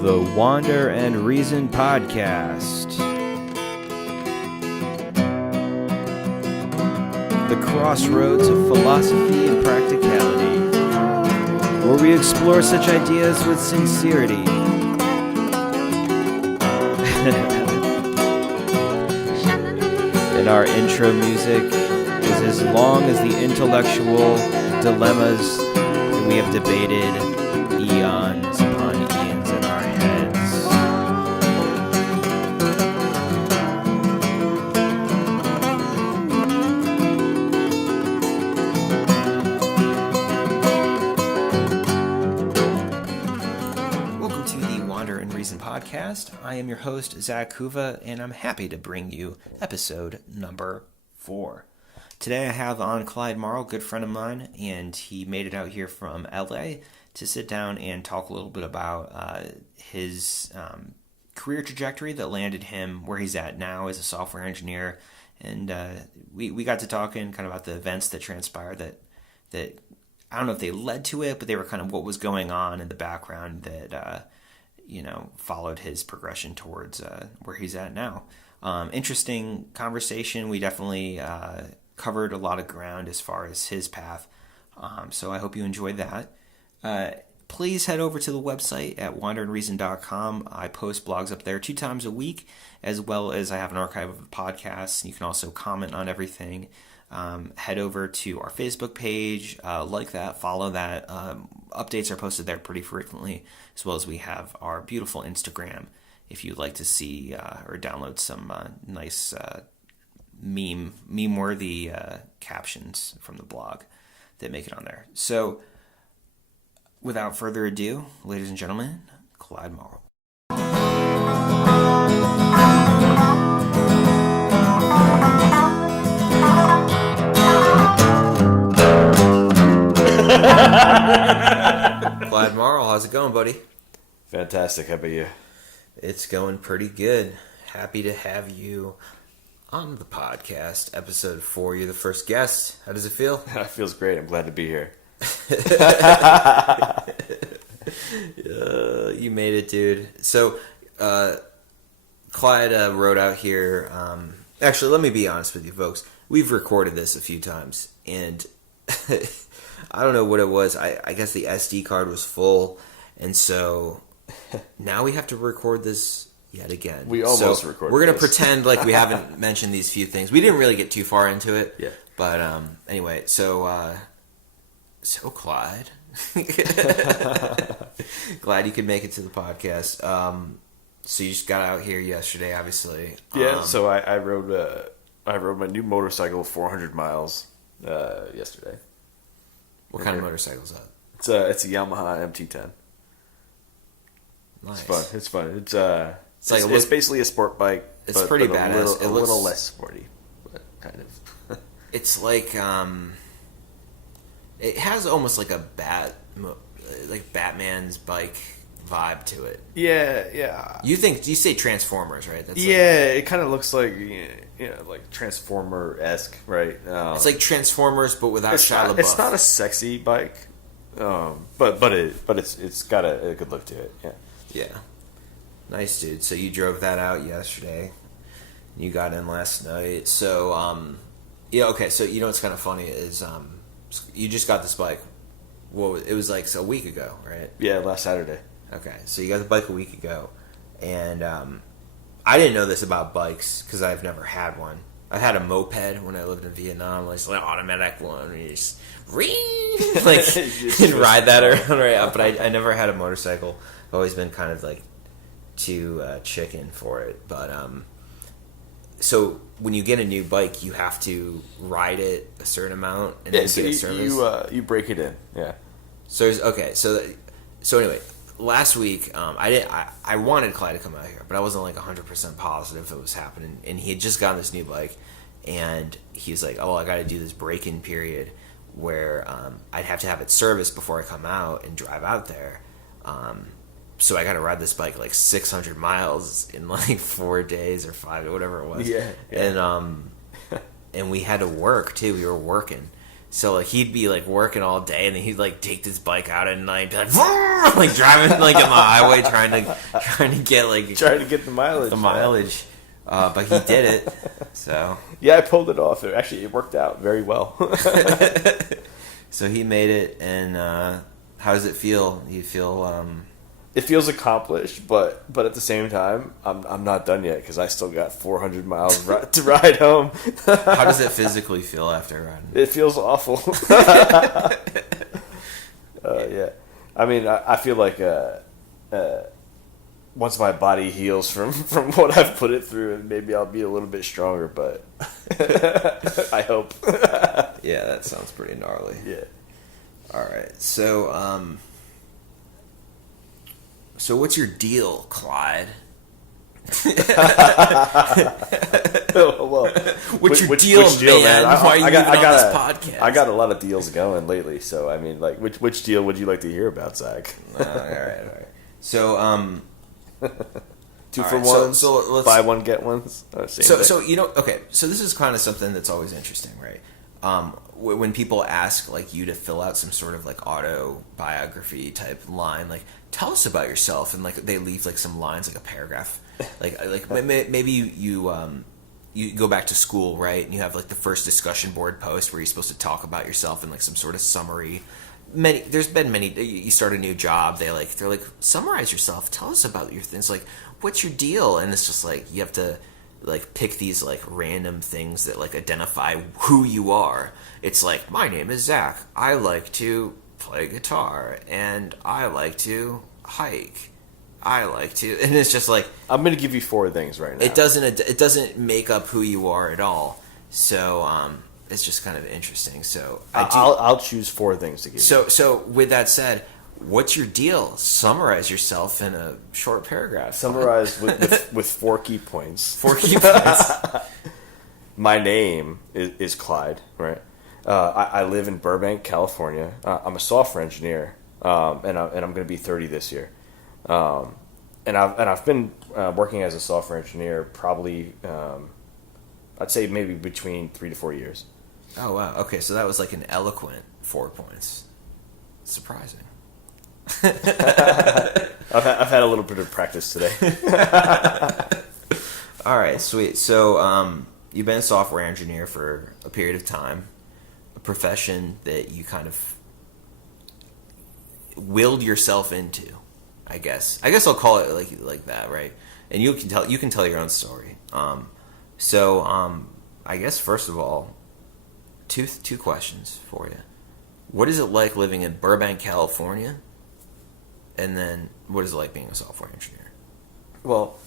The Wander and Reason Podcast. The crossroads of philosophy and practicality, where we explore such ideas with sincerity. And our intro music is as long as the intellectual dilemmas that we have debated eons upon eons in our heads. Welcome to the Wander and Reason Podcast. I am your host, Zach Kuva, and I'm happy to bring you episode number 4. Today I have on Clyde Marl, good friend of mine, and he made it out here from LA to sit down and talk a little bit about his career trajectory that landed him where he's at now as a software engineer. And we got to talking kind of about the events that transpired that I don't know if they led to it, but they were kind of what was going on in the background that followed his progression towards where he's at now. Interesting conversation. We definitely covered a lot of ground as far as his path. So I hope you enjoyed that. Please head over to the website at wanderandreason.com. I post blogs up there 2 times a week, as well as I have an archive of podcasts. You can also comment on everything. Head over to our Facebook page, like that, follow that. Updates are posted there pretty frequently, as well as we have our beautiful Instagram if you'd like to see or download some nice meme-worthy captions from the blog that make it on there. So, without further ado, ladies and gentlemen, Clyde Marl. Clyde Marl, how's it going, buddy? Fantastic. How about you? It's going pretty good. Happy to have you on the podcast, episode 4. You're the first guest. How does it feel? It feels great. I'm glad to be here. You made it, dude. So, Clyde wrote out here. Actually, let me be honest with you, folks. We've recorded this a few times, and I don't know what it was. I guess the SD card was full, and so now we have to record this yet again. We almost recorded. We're gonna pretend like we haven't mentioned these few things. We didn't really get too far into it. Yeah. But anyway, so Clyde, glad you could make it to the podcast. So you just got out here yesterday, obviously. Yeah. So I rode my new motorcycle 400 miles yesterday. What kind of motorcycle is that? It's a Yamaha MT-10. Nice. It's fun. It's basically a sport bike. It's pretty badass. A little less sporty, but kind of. It's like it has almost like a Batman's bike vibe to it. Yeah. You say Transformers, right? That's it kind of looks like like Transformer-esque, right? It's like Transformers, but without Shia LaBeouf. It's not a sexy bike, but it's got a good look to it. Yeah. Nice, dude. So you drove that out yesterday. You got in last night. So okay. So what's kind of funny is you just got this bike. Well, it was like a week ago, right? Yeah, last Saturday. Okay, so you got the bike a week ago, and I didn't know this about bikes because I've never had one. I had a moped when I lived in Vietnam, like an automatic one, and you just ride that around, right? But I never had a motorcycle. I've always been kind of like too chicken for it. But so when you get a new bike, you have to ride it a certain amount and then get a service. You break it in, yeah. So anyway. Last week, I wanted Clyde to come out here, but I wasn't like 100% positive if it was happening. And he had just gotten this new bike, and he was like, "Oh, I got to do this break-in period where I'd have to have it serviced before I come out and drive out there. So I got to ride this bike like 600 miles in like 4 days or 5 or whatever it was. Yeah. And we had to work too. We were working, So like he'd be like working all day, and then he'd like take this bike out at night, be like, "Vroom!" Like driving like on the highway, trying to get like trying to get the mileage. But he did it. So yeah, I pulled it off. It worked out very well. So he made it, and how does it feel? You feel? It feels accomplished, but at the same time, I'm not done yet because I still got 400 miles to ride home. How does it physically feel after riding? It feels awful. Yeah, I mean, I feel like once my body heals from what I've put it through, maybe I'll be a little bit stronger. But I hope. Yeah, that sounds pretty gnarly. Yeah. All right, so So what's your deal, Clyde? Well, what's your deal, man? Why are you even on this podcast? I got a lot of deals going lately, so I mean, like, which deal would you like to hear about, Zach? All right. So, 2 for 1. So let's buy one get ones. So okay. So this is kind of something that's always interesting, right? When people ask like you to fill out some sort of like autobiography type line, like tell us about yourself, and like they leave like some lines, like a paragraph, like maybe you go back to school, right, and you have like the first discussion board post where you're supposed to talk about yourself in like some sort of summary. There's been many. You start a new job, they're like summarize yourself, tell us about your things, like what's your deal, and it's just like you have to like pick these like random things that like identify who you are. It's like, my name is Zach. I like to play guitar, and I like to hike. And it's just like, I'm going to give you 4 things right now. It doesn't make up who you are at all. So it's just kind of interesting. So I'll choose 4 things to give you. So with that said, what's your deal? Summarize yourself in a short paragraph. Summarize with 4 key points. 4 key points. My name is Clyde, right? I live in Burbank, California. I'm a software engineer, and I'm going to be 30 this year. And I've been working as a software engineer probably, I'd say maybe between 3 to 4 years. Oh wow! Okay, so that was like an eloquent 4 points. Surprising. I've had a little bit of practice today. All right, sweet. So you've been a software engineer for a period of time, a profession that you kind of willed yourself into, I guess. I'll call it like that, right? And you can tell your own story. So I guess first of all, two questions for you. What is it like living in Burbank, California? And then, what is it like being a software engineer? Well,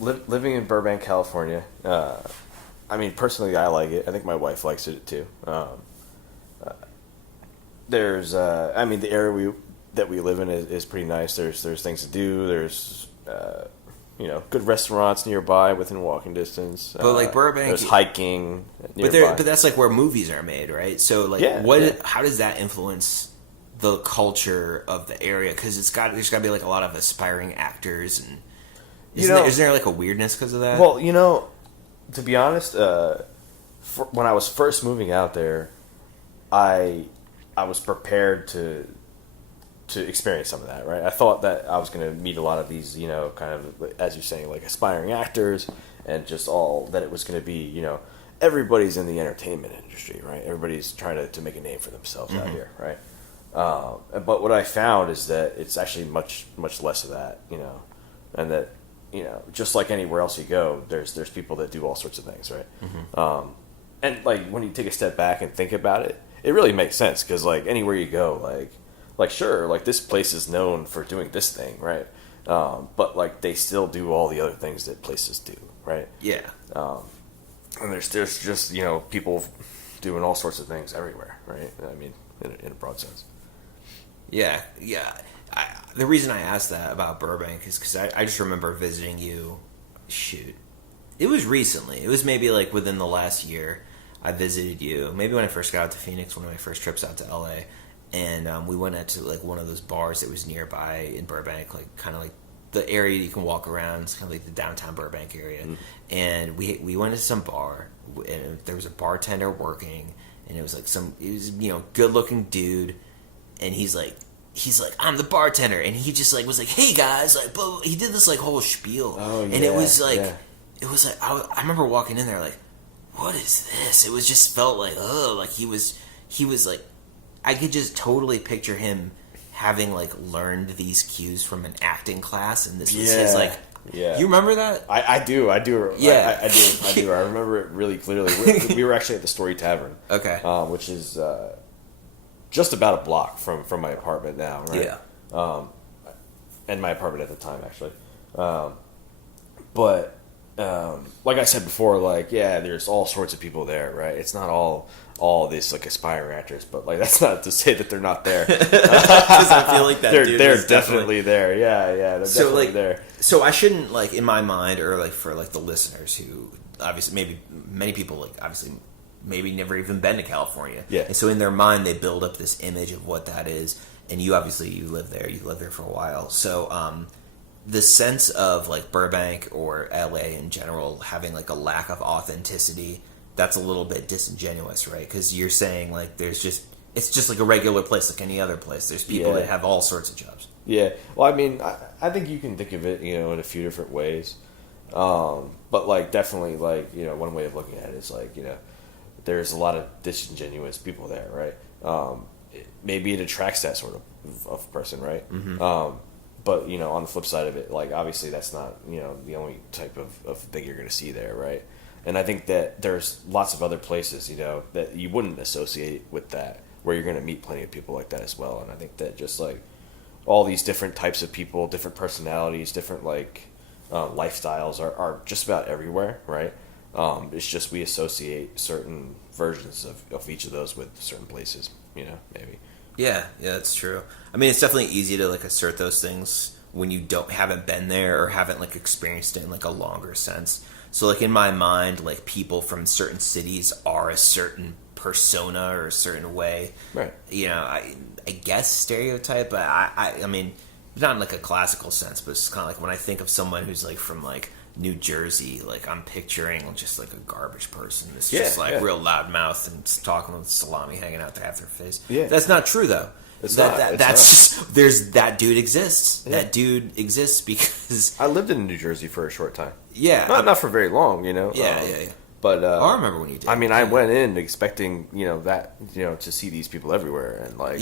living in Burbank, California, I mean, personally, I like it. I think my wife likes it too. There's, I mean, the area that we live in is pretty nice. There's things to do. There's, good restaurants nearby within walking distance. But like Burbank, there's hiking nearby. But that's like where movies are made, right? So like, how does that influence the culture of the area? Because there's got to be like a lot of aspiring actors, and is there like a weirdness because of that? Well, to be honest, when I was first moving out there, I was prepared to experience some of that, right? I thought that I was going to meet a lot of these, kind of, as you're saying, like aspiring actors, and just all that it was going to be, everybody's in the entertainment industry, right? Everybody's trying to make a name for themselves out here, right? But what I found is that it's actually much, much less of that, and that, just like anywhere else you go, there's people that do all sorts of things, right? Mm-hmm. And like when you take a step back and think about it, it really makes sense, because like anywhere you go, like sure, like this place is known for doing this thing, right? But like they still do all the other things that places do, right? Yeah. And there's just people doing all sorts of things everywhere, right? I mean, in a broad sense. Yeah. The reason I asked that about Burbank is because I just remember visiting you. Shoot, it was recently. It was maybe like within the last year. I visited you. Maybe when I first got out to Phoenix, one of my first trips out to LA. And we went out to like one of those bars that was nearby in Burbank, like kind of like the area you can walk around. It's kind of like the downtown Burbank area. Mm. And we went to some bar, and there was a bartender working, and it was good looking dude, and he's like, I'm the bartender, and he just like was like, hey guys, like, blah, blah. He did this like whole spiel, and it was like, I remember walking in there like, what is this? It was just felt like, like he was like, I could just totally picture him having like learned these cues from an acting class, and this was his like. Yeah, you remember that? I do. Yeah, I do. I remember it really clearly. We were actually at the Story Tavern. Okay, which is just about a block from my apartment now, right? Yeah. And my apartment at the time, actually. But like I said before, like there's all sorts of people there, right? It's not all these like aspiring actors, but like that's not to say that they're not there. Because I feel like that they're definitely there. Yeah, they're definitely there. So I shouldn't like in my mind, or like for like the listeners who obviously maybe many people like obviously maybe never even been to California. Yeah. And so in their mind they build up this image of what that is. And you obviously you live there for a while. So the sense of like Burbank or LA in general having like a lack of authenticity, that's a little bit disingenuous, right? Because you're saying like it's just like a regular place like any other place. There's people that have all sorts of jobs. Yeah. Well, I mean, I think you can think of it, in a few different ways. But like definitely like, one way of looking at it is like, there's a lot of disingenuous people there, right? Maybe it attracts that sort of person, right? Mm-hmm. But, on the flip side of it, like, obviously that's not, the only type of thing you're going to see there, right? And I think that there's lots of other places, that you wouldn't associate with that, where you're going to meet plenty of people like that as well. And I think that just, like, all these different types of people, different personalities, different, like, lifestyles are just about everywhere, right? It's just we associate certain versions of each of those with certain places, maybe. Yeah, that's true. I mean, it's definitely easy to like assert those things when you haven't been there or haven't like experienced it in like a longer sense. So like in my mind, like people from certain cities are a certain persona or a certain way. Right. I guess stereotype, but I mean, not in like a classical sense, but it's kind of like when I think of someone who's like from like New Jersey, like I'm picturing just like a garbage person. It's just like real loud mouth and talking with salami hanging out half their face. Yeah, that's not true though. There's that dude exists. Yeah. That dude exists because I lived in New Jersey for a short time. Yeah, not for very long, Yeah. But I remember when you did. I mean, I went in expecting to see these people everywhere, and like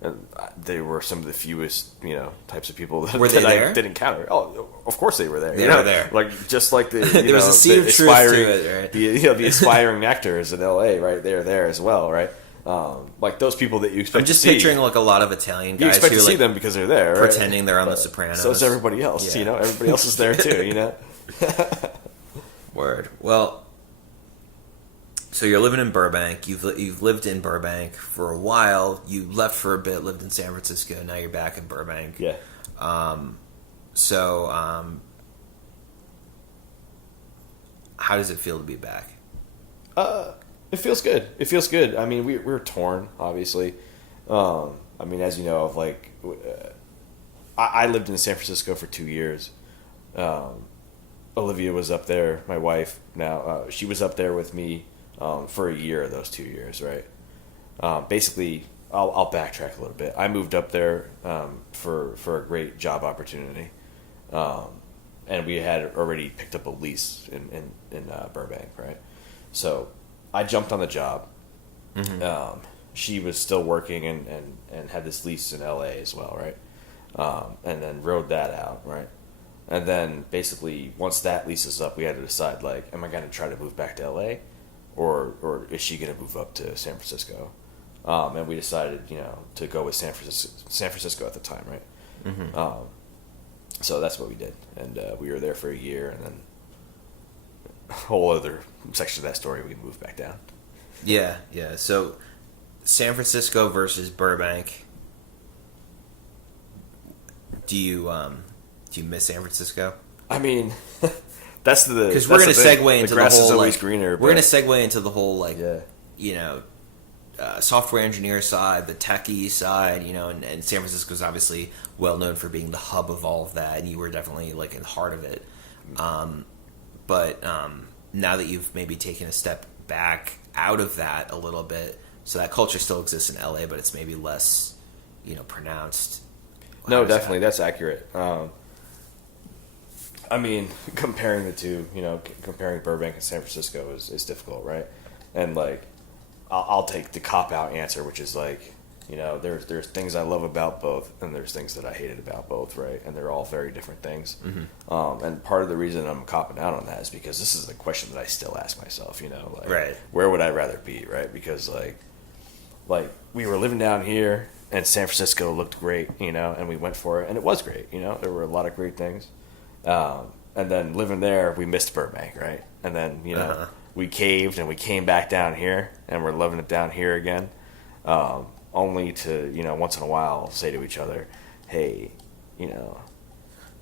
and they were some of the fewest types of people that I did encounter. Oh, of course they were there. They were there, like just like the there was a seed of truth to it, right? The aspiring actors in L.A. right, they're there as well, right? Like those people that you expect. I'm just to see. Picturing like a lot of Italian guys. You expect who to see them because they're there, pretending right? they're on The Sopranos. So is everybody else. Yeah. Everybody else is there too. Word. Well. So you're living in Burbank. You've lived in Burbank for a while. You left for a bit, lived in San Francisco. Now you're back in Burbank. Yeah. How does it feel to be back? It feels good. It feels good. I mean, we're torn, obviously. I mean, as you know, I lived in San Francisco for 2 years. Olivia was up there. My wife now. She was up there with me. For a year of those 2 years, right? Basically, I'll backtrack a little bit. I moved up there for a great job opportunity, and we had already picked up a lease in Burbank, right? So I jumped on the job. Mm-hmm. She was still working and had this lease in LA as well, right? And then rode that out, right? And then basically, once that lease is up, we had to decide, like, am I going to try to move back to LA? Or is she going to move up to San Francisco? And we decided, to go with San Francisco at the time, right? Mm-hmm. So that's what we did, and we were there for a year, and then a whole other section of that story, we moved back down. Yeah. So San Francisco versus Burbank. Do you miss San Francisco? I mean. That's because we're going to segue into the grass whole. Is always greener. We're going to segue into the whole software engineer side, the techie side, and San Francisco is obviously well known for being the hub of all of that, and you were definitely like in the heart of it. But now that you've maybe taken a step back out of that a little bit, So that culture still exists in LA, but it's maybe less, pronounced. No, definitely, that's accurate. I mean, comparing the two, comparing Burbank and San Francisco is difficult, right? And like, I'll take the cop out answer, which is like, there's things I love about both, and there's things that I hated about both, right? And they're all very different things. Mm-hmm. And part of the reason I'm copping out on that is because this is a question that I still ask myself, like, right. Where would I rather be, right? Because like we were living down here, and San Francisco looked great, and we went for it, and it was great, there were a lot of great things. And then living there, we missed Burbank, right? And then, we caved and we came back down here, and we're loving it down here again. Only to, once in a while say to each other, hey,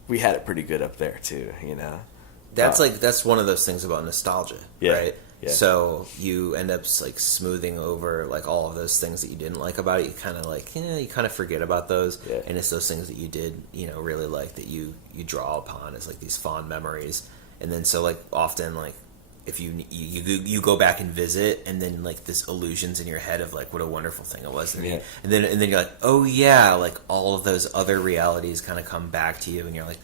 we had it pretty good up there too, That's one of those things about nostalgia, yeah, right? Yeah. So you end up like smoothing over like all of those things that you didn't like about it. You kind of like, you kind of forget about those, yeah. And it's those things that you did, really like that you draw upon as like these fond memories. And then so like often like if you go back and visit, and then like this illusions in your head of like what a wonderful thing it was, yeah. and then you're like, oh yeah, like all of those other realities kind of come back to you, and you're like,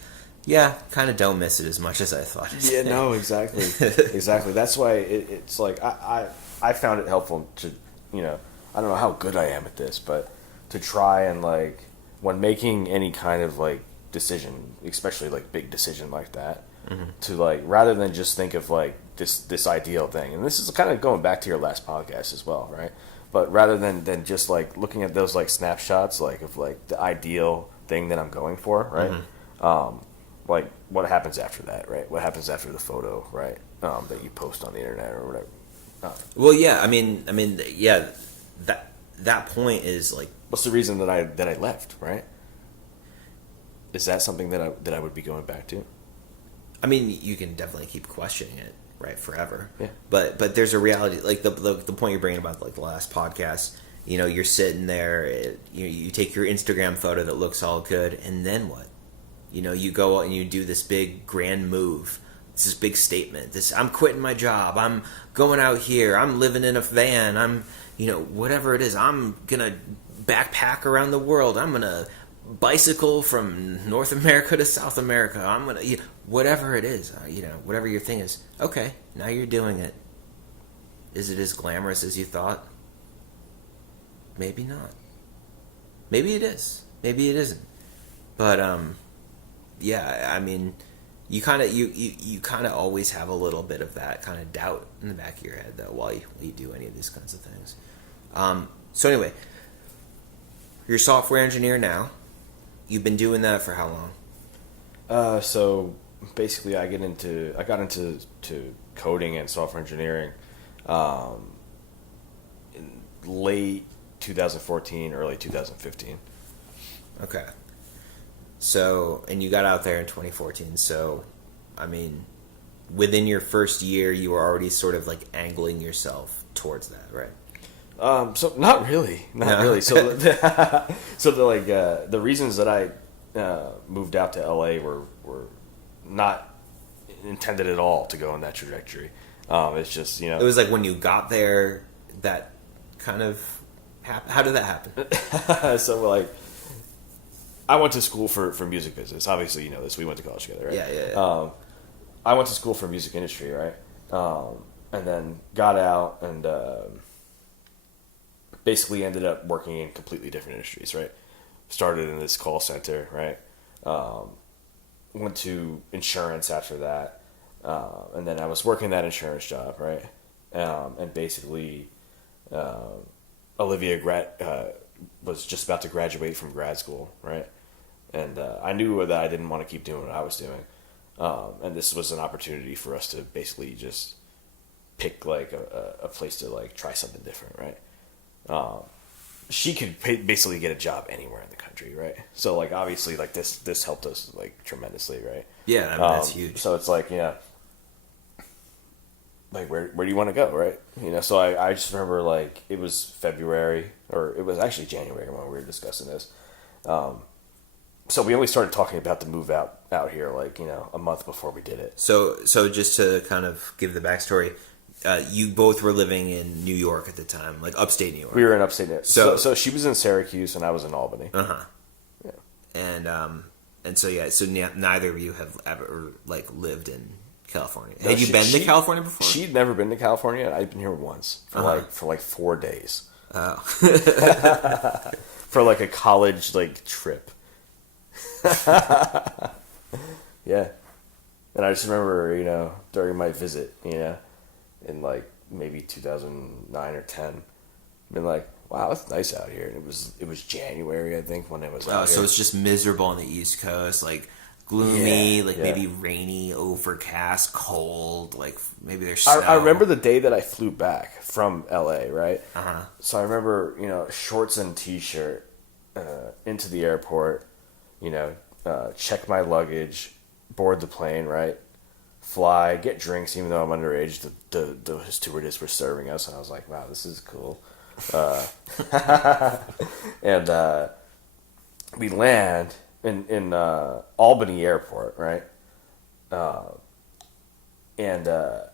yeah, kind of don't miss it as much as I thought. Yeah, no, exactly, exactly. That's why it's like I found it helpful to I don't know how good I am at this, but to try and like when making any kind of like decision, especially like big decision like that, mm-hmm. to like rather than just think of like this ideal thing, and this is kind of going back to your last podcast as well, right? But rather than just like looking at those like snapshots like of like the ideal thing that I'm going for, right? Mm-hmm. Like what happens after that, right? What happens after the photo, right? That you post on the internet or whatever. Well, yeah, I mean, yeah, that point is like, what's the reason that I left, right? Is that something that I would be going back to? I mean, you can definitely keep questioning it, right, forever. Yeah. But there's a reality, like the point you're bringing about, like the last podcast. You're sitting there, you take your Instagram photo that looks all good, and then what? You go out and you do this big grand move. It's this big statement. I'm quitting my job. I'm going out here. I'm living in a van. I'm, whatever it is. I'm gonna backpack around the world. I'm gonna bicycle from North America to South America. I'm gonna, whatever it is. Whatever your thing is. Okay, now you're doing it. Is it as glamorous as you thought? Maybe not. Maybe it is. Maybe it isn't. But yeah, I mean, you kind of always have a little bit of that kind of doubt in the back of your head, though, while you do any of these kinds of things. So anyway, you're a software engineer now. You've been doing that for how long? So basically, I got into coding and software engineering in late 2014, early 2015. Okay. So, and you got out there in 2014. So, I mean, within your first year, you were already sort of like angling yourself towards that, right? So not really. So, the reasons that I moved out to LA were not intended at all to go in that trajectory. It's just it was like when you got there that kind of how did that happen? So like, I went to school for music business. Obviously, you know this. We went to college together, right? Yeah. I went to school for music industry, right? And then got out and basically ended up working in completely different industries, right? Started in this call center, right? Went to insurance after that. And then I was working that insurance job, right? And basically, Olivia was just about to graduate from grad school, right? And I knew that I didn't want to keep doing what I was doing. And this was an opportunity for us to basically just pick like a place to like try something different, right? She could basically get a job anywhere in the country, right? So like obviously like this helped us like tremendously, right? Yeah, I mean, that's huge. So it's like, like where do you want to go, right? So I just remember like it was February, or it was actually January when we were discussing this. So we only started talking about the move out here like a month before we did it. So just to kind of give the backstory, you both were living in New York at the time, like upstate New York. We were in upstate New York. So she was in Syracuse and I was in Albany. Yeah. And so neither of you have ever like lived in California. No, Had you been to California before? She'd never been to California. I'd been here once for like 4 days. Oh. For like a college like trip. Yeah. And I just remember, during my visit, in like maybe 2009 or 10, being like, wow, it's nice out here. And it was January, I think, when it was out so here. it's just miserable on the East Coast, like gloomy, Yeah. maybe rainy, overcast, cold, like maybe there's snow. I remember the day that I flew back from LA, right? Uh-huh. So I remember, shorts and t-shirt into the airport, check my luggage, board the plane, right? Fly, get drinks, even though I'm underage. The stewardess were serving us, and I was like, wow, this is cool. And we land in Albany Airport, right? And I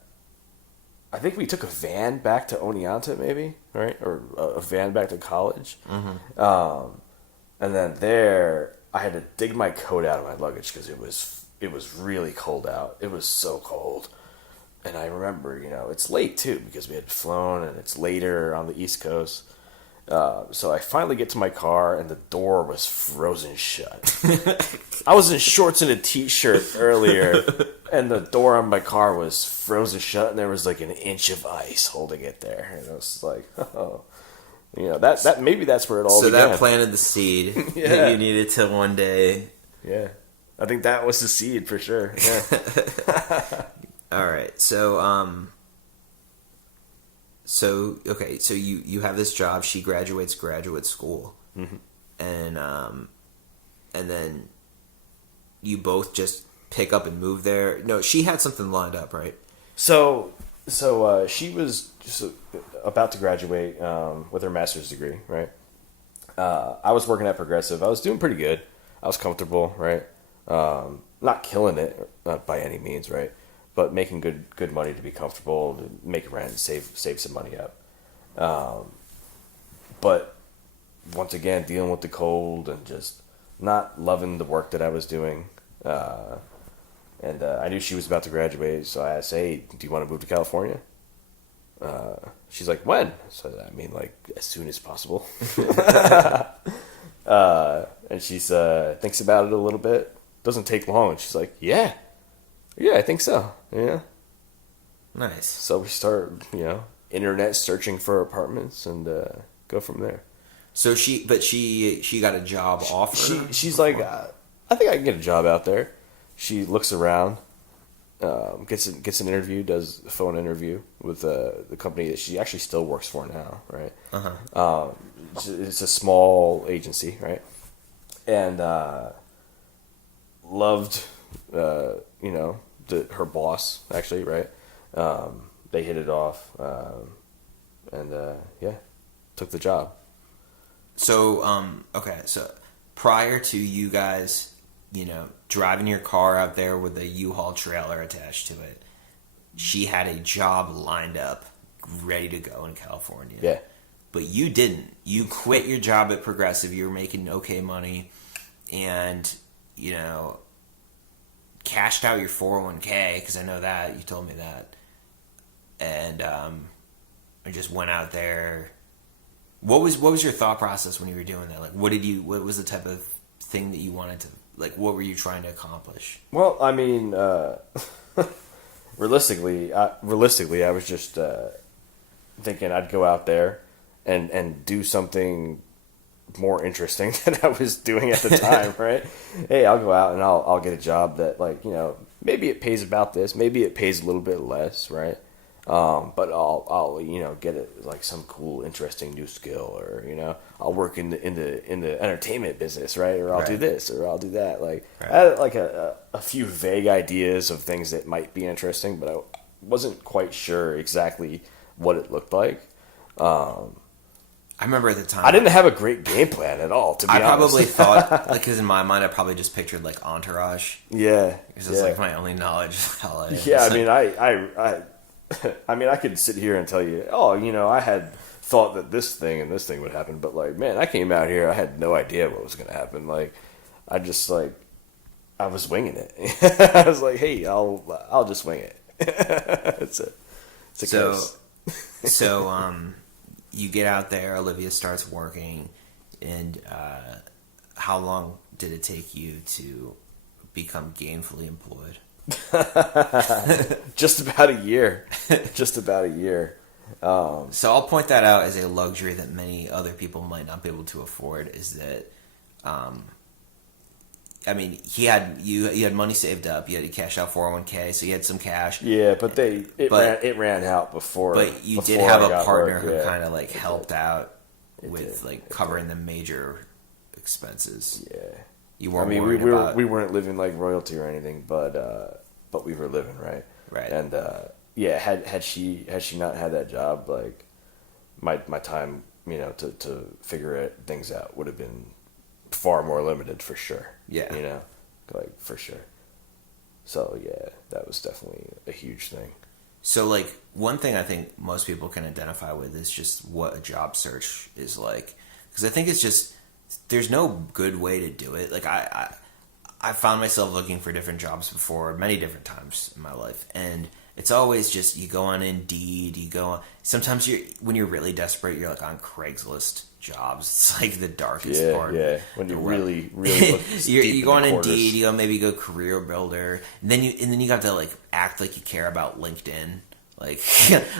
think we took a van back to Oneonta, maybe, right? Or a van back to college. Mm-hmm. And then there, I had to dig my coat out of my luggage because it was really cold out. It was so cold. And I remember, it's late too because we had flown and it's later on the East Coast. So I finally get to my car and the door was frozen shut. I was in shorts and a t-shirt earlier and the door on my car was frozen shut and there was like an inch of ice holding it there. And I was like, oh, that maybe that's where it all began. So that planted the seed that you needed to one day. Yeah. I think that was the seed for sure. Yeah. All right. So you have this job. She graduates graduate school, mm-hmm. and then you both just pick up and move there. No, she had something lined up, right? So she was just about to graduate with her master's degree, right? I was working at Progressive. I was doing pretty good. I was comfortable, right? Not killing it, not by any means, right? But making good money to be comfortable, to make rent, save some money up. But once again, dealing with the cold and just not loving the work that I was doing. And I knew she was about to graduate, so I asked, hey, do you want to move to California? She's like, when? So I mean, like, as soon as possible. And she's thinks about it a little bit. Doesn't take long. And she's like, yeah, I think so. Yeah. Nice. So we start, internet searching for apartments and go from there. So she got a job offer. She's like, I think I can get a job out there. She looks around, gets an interview, does a phone interview with the company that she actually still works for now, right? Uh-huh. It's a small agency, right? And loved, her boss actually, right? They hit it off, and took the job. So okay, so prior to you guys, driving your car out there with a U-Haul trailer attached to it, she had a job lined up, ready to go in California. Yeah. But you didn't. You quit your job at Progressive. You were making okay money, and cashed out your 401k because I know that you told me that, and I just went out there. What was your thought process when you were doing that? Like, what was the type of thing that you wanted to, like, what were you trying to accomplish? Well, I mean, realistically, I was just thinking I'd go out there and do something more interesting than I was doing at the time, right? Hey, I'll go out and I'll get a job that, like, maybe it pays about this, maybe it pays a little bit less, right? But I'll get it like some cool, interesting new skill, or I'll work in the entertainment business, right? Or I'll do this, or I'll do that. Like, right. I had like a few vague ideas of things that might be interesting, but I wasn't quite sure exactly what it looked like. I remember at the time I didn't have a great game plan at all. To be honest, I probably thought, like, because in my mind I probably just pictured like Entourage. Yeah, because it's like my only knowledge of LA. Yeah, I mean, I mean, I could sit here and tell you, oh, I had thought that this thing and this thing would happen, but like, man, I came out here, I had no idea what was going to happen. Like, I just like, I was winging it. I was like, hey, I'll just wing it. It's a So, case. you get out there. Olivia starts working, and how long did it take you to become gainfully employed? Just about a year. Just about a year. So I'll point that out as a luxury that many other people might not be able to afford. Is that, I mean, you had money saved up. You had to cash out 401k, so you had some cash. Yeah, but it ran out before. But you did before have I a got partner work, who yeah. kind of like helped out It with did. like covering the major expenses. Yeah. You I weren't mean, worried we about. weren't living like royalty or anything, but we were living, right? Right. And yeah, had she not had that job, like my time, to figure things out would have been far more limited for sure. Yeah. Like for sure. So yeah, that was definitely a huge thing. So, like, one thing I think most people can identify with is just what a job search is like. Because I think it's just, there's no good way to do it. Like, I found myself looking for different jobs before many different times in my life. And it's always just, you go on Indeed, sometimes when you're really desperate, you're like on Craigslist jobs. It's like the darkest part. Yeah. When you really look you go on quarters. Indeed, maybe go Career Builder, and then you have to like act like you care about LinkedIn, like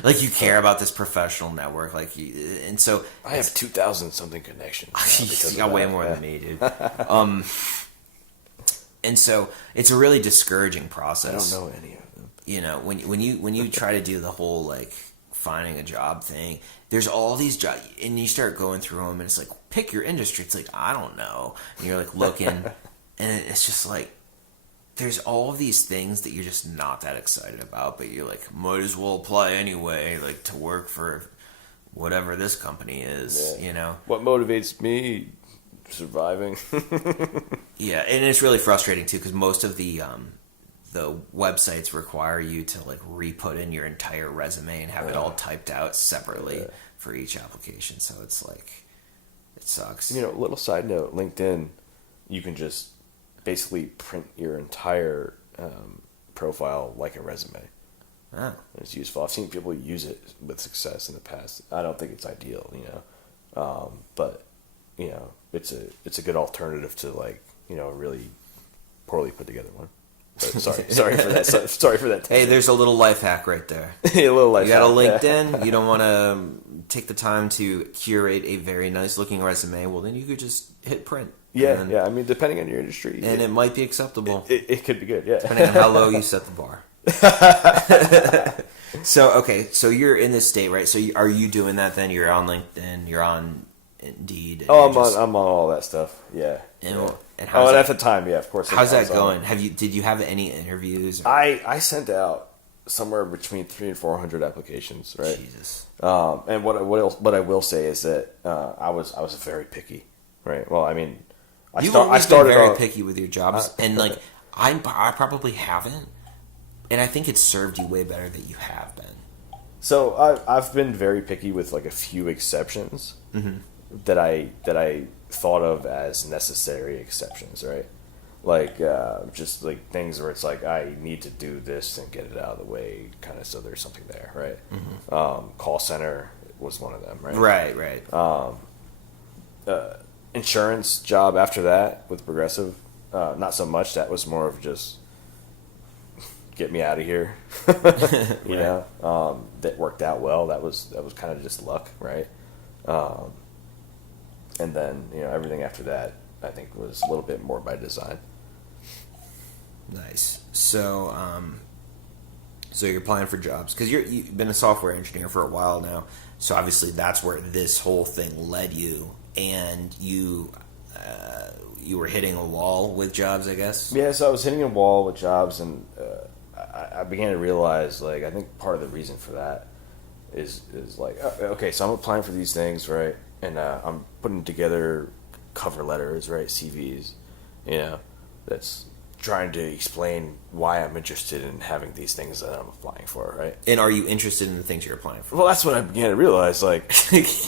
like you care about this professional network, and so I have 2,000 something connections. you got way more than me, dude. And so it's a really discouraging process. I don't know any of them. When you try to do the whole like finding a job thing, there's all these jobs, and you start going through them, and it's like, pick your industry. It's like, I don't know, and you're like looking, and it's just like, there's all of these things that you're just not that excited about, but you're like, might as well apply anyway, like to work for whatever this company is, Yeah. What motivates me? Surviving. Yeah, and it's really frustrating too, because most of the websites require you to like re-put in your entire resume and have it all typed out separately for each application. So it's like, it sucks. Little side note, LinkedIn, you can just basically print your entire profile like a resume. Oh. It's useful. I've seen people use it with success in the past. I don't think it's ideal, but it's a good alternative to like a really poorly put together one. But sorry for that. Sorry for that. Hey, there's a little life hack right there. A little life. You got a hack, LinkedIn. You don't want to take the time to curate a very nice looking resume. Well, then you could just hit print. Yeah. I mean, depending on your industry, and it might be acceptable. It could be good. Yeah, depending on how low you set the bar. So you're in this state, right? So are you doing that then? You're on LinkedIn. You're on Indeed. Oh, I'm on all that stuff. Yeah. And at the time, yeah, of course. How's that going? Did you have any interviews? Or? I sent out somewhere between 300 and 400 applications, right? Jesus. And what I will say is that I was very picky, right? Well, I mean, I started very picky with your jobs, and like I probably haven't, and I think it's served you way better that you have been. So I've been very picky with like a few exceptions that I thought of as necessary exceptions, right? Like just like things where it's like I need to do this and get it out of the way, kind of, so there's something there, right? Call center was one of them, right? Right. Insurance job after that with Progressive, not so much. That was more of just get me out of here, you know. That worked out well. That was kind of just luck, right? And then everything after that, I think, was a little bit more by design. Nice. So, so you're applying for jobs because you've been a software engineer for a while now. So obviously that's where this whole thing led you, and you were hitting a wall with jobs, I guess. Yeah, so I was hitting a wall with jobs, and I began to realize, like, I think part of the reason for that is like, okay, so I'm applying for these things, right? And I'm putting together cover letters, right? CVs, that's trying to explain why I'm interested in having these things that I'm applying for, right? And are you interested in the things you're applying for? Well, that's what I began to realize. Like,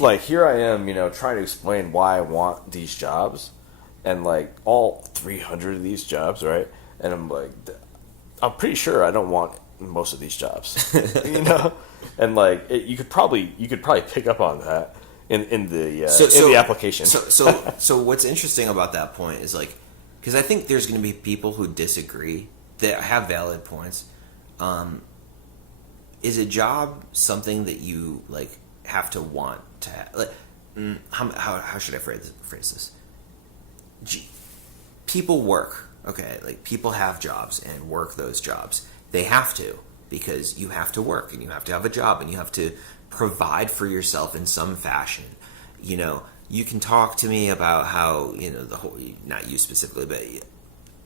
like here I am, trying to explain why I want these jobs, and like all 300 of these jobs, right? And I'm like, I'm pretty sure I don't want most of these jobs, And like, you could probably pick up on that in the application. So what's interesting about that point is like, because I think there's going to be people who disagree that have valid points. Is a job something that you like have to want to have? Like, how should I phrase this? People work, okay? Like people have jobs and work those jobs. They have to, because you have to work and you have to have a job and you have to provide for yourself in some fashion. You can talk to me about how, the whole, not you specifically, but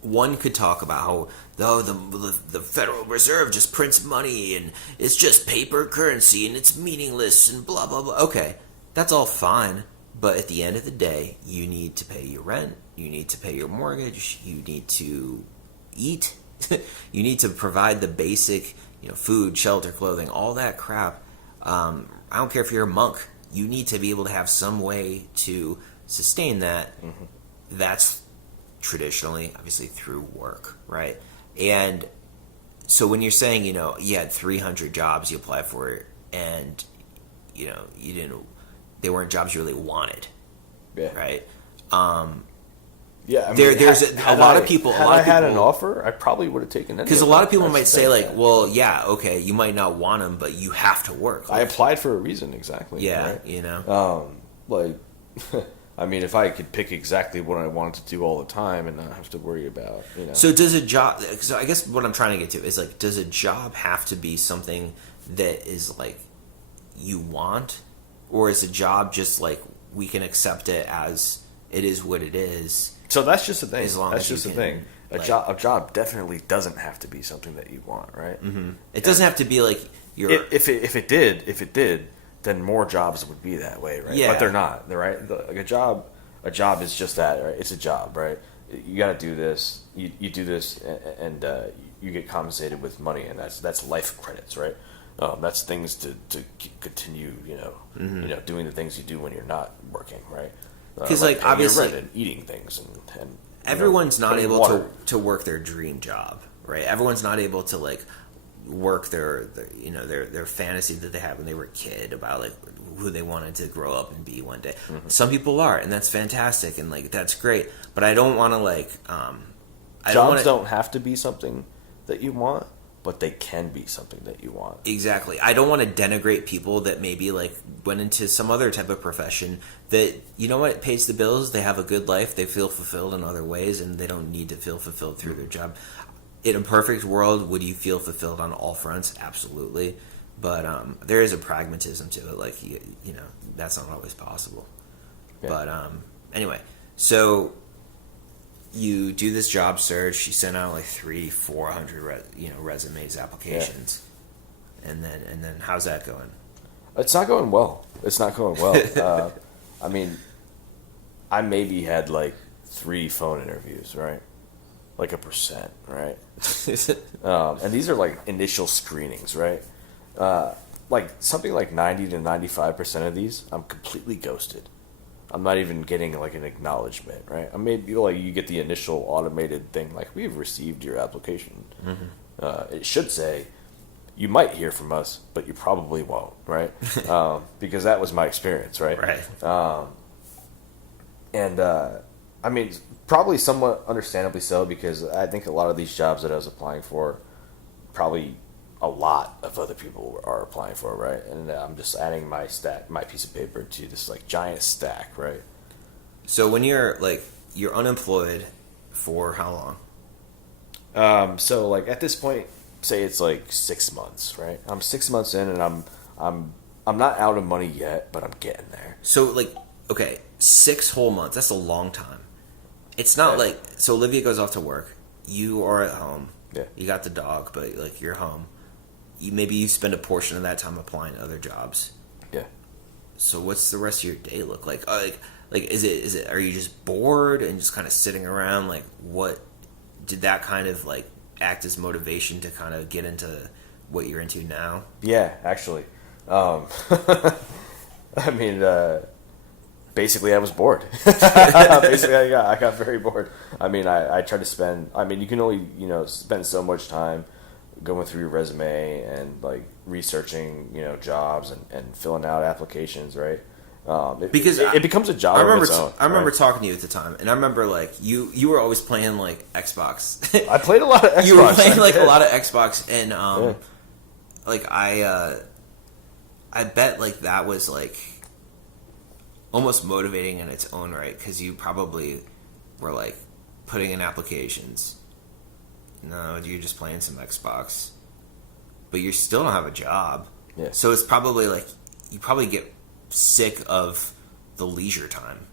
one could talk about how the Federal Reserve just prints money and it's just paper currency and it's meaningless and blah, blah, blah. Okay, that's all fine. But at the end of the day, you need to pay your rent. You need to pay your mortgage. You need to eat. You need to provide the basic, food, shelter, clothing, all that crap. I don't care if you're a monk. You need to be able to have some way to sustain that. Mm-hmm. That's traditionally, obviously, through work, right? And so when you're saying, you had 300 jobs you applied for, and you didn't, they weren't jobs you really wanted, right? Yeah, I mean, there's a lot of people. Had I had an offer, I probably would have taken it. Because a lot of people might say, like, well, yeah, okay, you might not want them, but you have to work. Like, I applied for a reason, exactly. Yeah, right? I mean, if I could pick exactly what I wanted to do all the time and not have to worry about, So does a job? So I guess what I'm trying to get to is like, does a job have to be something that is like you want, or is a job just like we can accept it as it is what it is? So that's just the thing. That's just the thing. A job definitely doesn't have to be something that you want, right? Mm-hmm. It doesn't have to be like your. If it did, then more jobs would be that way, right? Yeah. But they're not, right? Like a job is just that, right? It's a job, right? You got to do this. You do this, and you get compensated with money, and that's life credits, right? That's things to continue, doing the things you do when you're not working, right? Because like obviously and eating things and everyone's not able to work their dream job, right? Everyone's not able to like work their fantasy that they had when they were a kid about like who they wanted to grow up and be one day. Mm-hmm. Some people are, and that's fantastic, and like that's great. But I don't want to like jobs don't have to be something that you want, but they can be something that you want. Exactly. I don't want to denigrate people that maybe like went into some other type of profession that, it pays the bills, they have a good life, they feel fulfilled in other ways, and they don't need to feel fulfilled through their job. In a perfect world, would you feel fulfilled on all fronts? Absolutely. But there is a pragmatism to it. Like, that's not always possible. Yeah. But anyway, so you do this job search. You send out like 300-400 resumes, applications, yeah. and then how's that going? It's not going well. I mean, I maybe had like 3 phone interviews, right? Like 1%, right? And these are like initial screenings, right? Like something like 90 to 95% of these, I'm completely ghosted. I'm not even getting like an acknowledgement, right? I mean, like you get the initial automated thing, like we've received your application. Mm-hmm. It should say, you might hear from us, but you probably won't, right? Because that was my experience, right? Right. I mean, probably somewhat understandably so, because I think a lot of these jobs that I was applying for, probably a lot of other people are applying for, right? And I'm just adding my piece of paper to this like giant stack, right? So when you're unemployed for how long? So like at this point, say it's like 6 months, right? I'm 6 months in, and I'm not out of money yet, but I'm getting there. So like, okay, 6 whole months. That's a long time. It's not like, so Olivia goes off to work. You are at home. Yeah. You got the dog, but like you're home. Maybe you spend a portion of that time applying to other jobs. Yeah. So what's the rest of your day look like? Like is it? Are you just bored and just kind of sitting around? Like what did that kind of like act as motivation to kind of get into what you're into now? Yeah, actually. I mean, basically, I was bored. Basically, I got very bored. I mean, I tried to spend. I mean, you can only spend so much time going through your resume and like researching jobs and filling out applications, right? Because it becomes a job of its own. I remember talking to you at the time, and I remember like you were always playing like Xbox. I played a lot of Xbox. You were playing like a lot of Xbox, and like I bet like that was like almost motivating in its own right, because you probably were like putting in applications. No, you're just playing some Xbox, but you still don't have a job. Yeah. So it's probably like you probably get sick of the leisure time.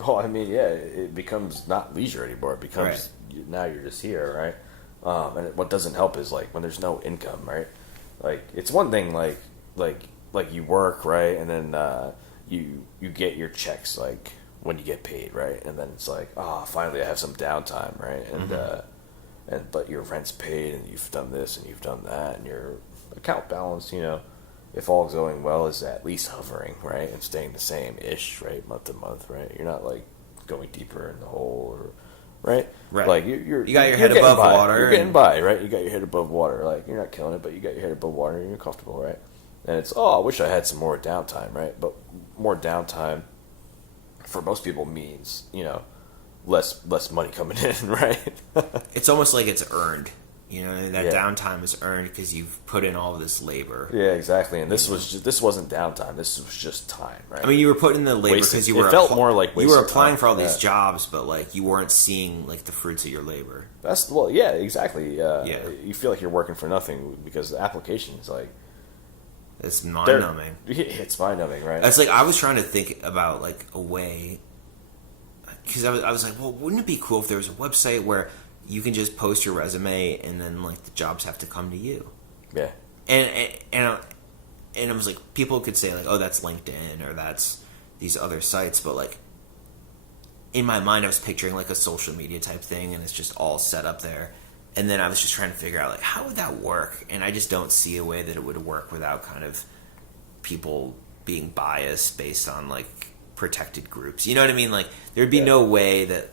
Oh, I mean, yeah, it becomes not leisure anymore. It becomes now you're just here, right? And what doesn't help is like when there's no income, right? Like it's one thing like you work, right, and then you get your checks like when you get paid, right, and then it's like, oh, finally I have some downtime, right, and but your rent's paid and you've done this and you've done that and your account balance, if all going well, is at least hovering, right, and staying the same ish, right, month to month, right. You're not like going deeper in the hole, or right. Like you got your head above water. You're getting by, right. You got your head above water. Like you're not killing it, but you got your head above water and you're comfortable, right. And it's I wish I had some more downtime, right. But more downtime for most people means less money coming in, right. It's almost like it's earned. That downtime is earned because you've put in all this labor. Yeah, exactly. And this wasn't downtime. This was just time, right? I mean, you were putting in the labor because you were. It felt more like you were applying for all these jobs, but like you weren't seeing like the fruits of your labor. Yeah, exactly. You feel like you're working for nothing because the application is like. It's mind numbing. It's mind numbing, right? It's like I was trying to think about like a way, because I was like, well, wouldn't it be cool if there was a website where you can just post your resume and then like the jobs have to come to you. Yeah. And I was like, people could say like, oh, that's LinkedIn or that's these other sites, but like in my mind I was picturing like a social media type thing and it's just all set up there. And then I was just trying to figure out like how would that work? And I just don't see a way that it would work without kind of people being biased based on like protected groups. You know what I mean? Like there'd be no way that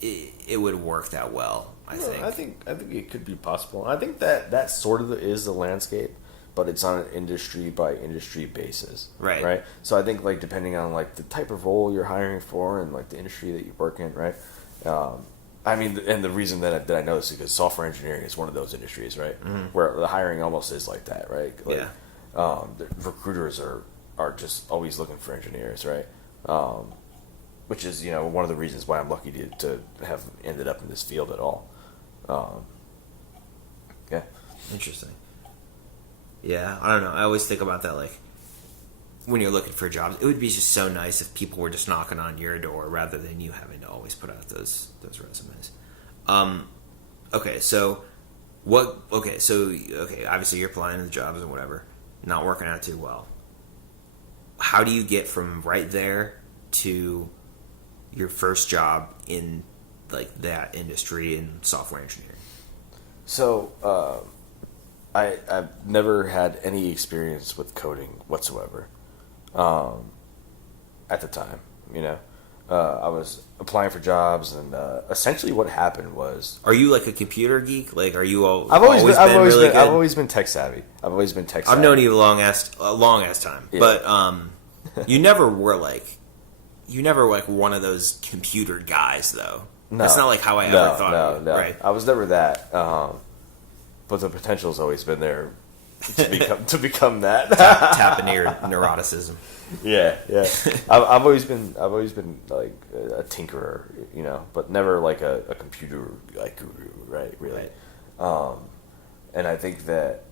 it would work that well. I think it could be possible. I think that sort of is the landscape, but it's on an industry by industry basis, right? So I think like depending on like the type of role you're hiring for and like the industry that you work in, right? I mean, and the reason that I know this is because software engineering is one of those industries, right? Mm-hmm. Where the hiring almost is like that, right? Like, the recruiters are just always looking for engineers, right? Which is one of the reasons why I'm lucky to have ended up in this field at all. Yeah. Interesting. Yeah, I don't know. I always think about that, like when you're looking for jobs, it would be just so nice if people were just knocking on your door rather than you having to always put out those resumes. Okay, obviously you're applying to the jobs and whatever, not working out too well. How do you get from right there to your first job in like that industry in software engineering? So I've never had any experience with coding whatsoever. At the time, I was applying for jobs, and essentially what happened was. Are you like a computer geek? Like, are you all? I've always been tech savvy. I've known you a long ass time, but you never were like one of those computer guys, though. No, that's not like how I ever thought. No, right? I was never that. But the potential's always been there to become that. Tap into your neuroticism. Yeah. I've always been like a tinkerer, but never like a computer like guru, right? Really. Right. And I think that.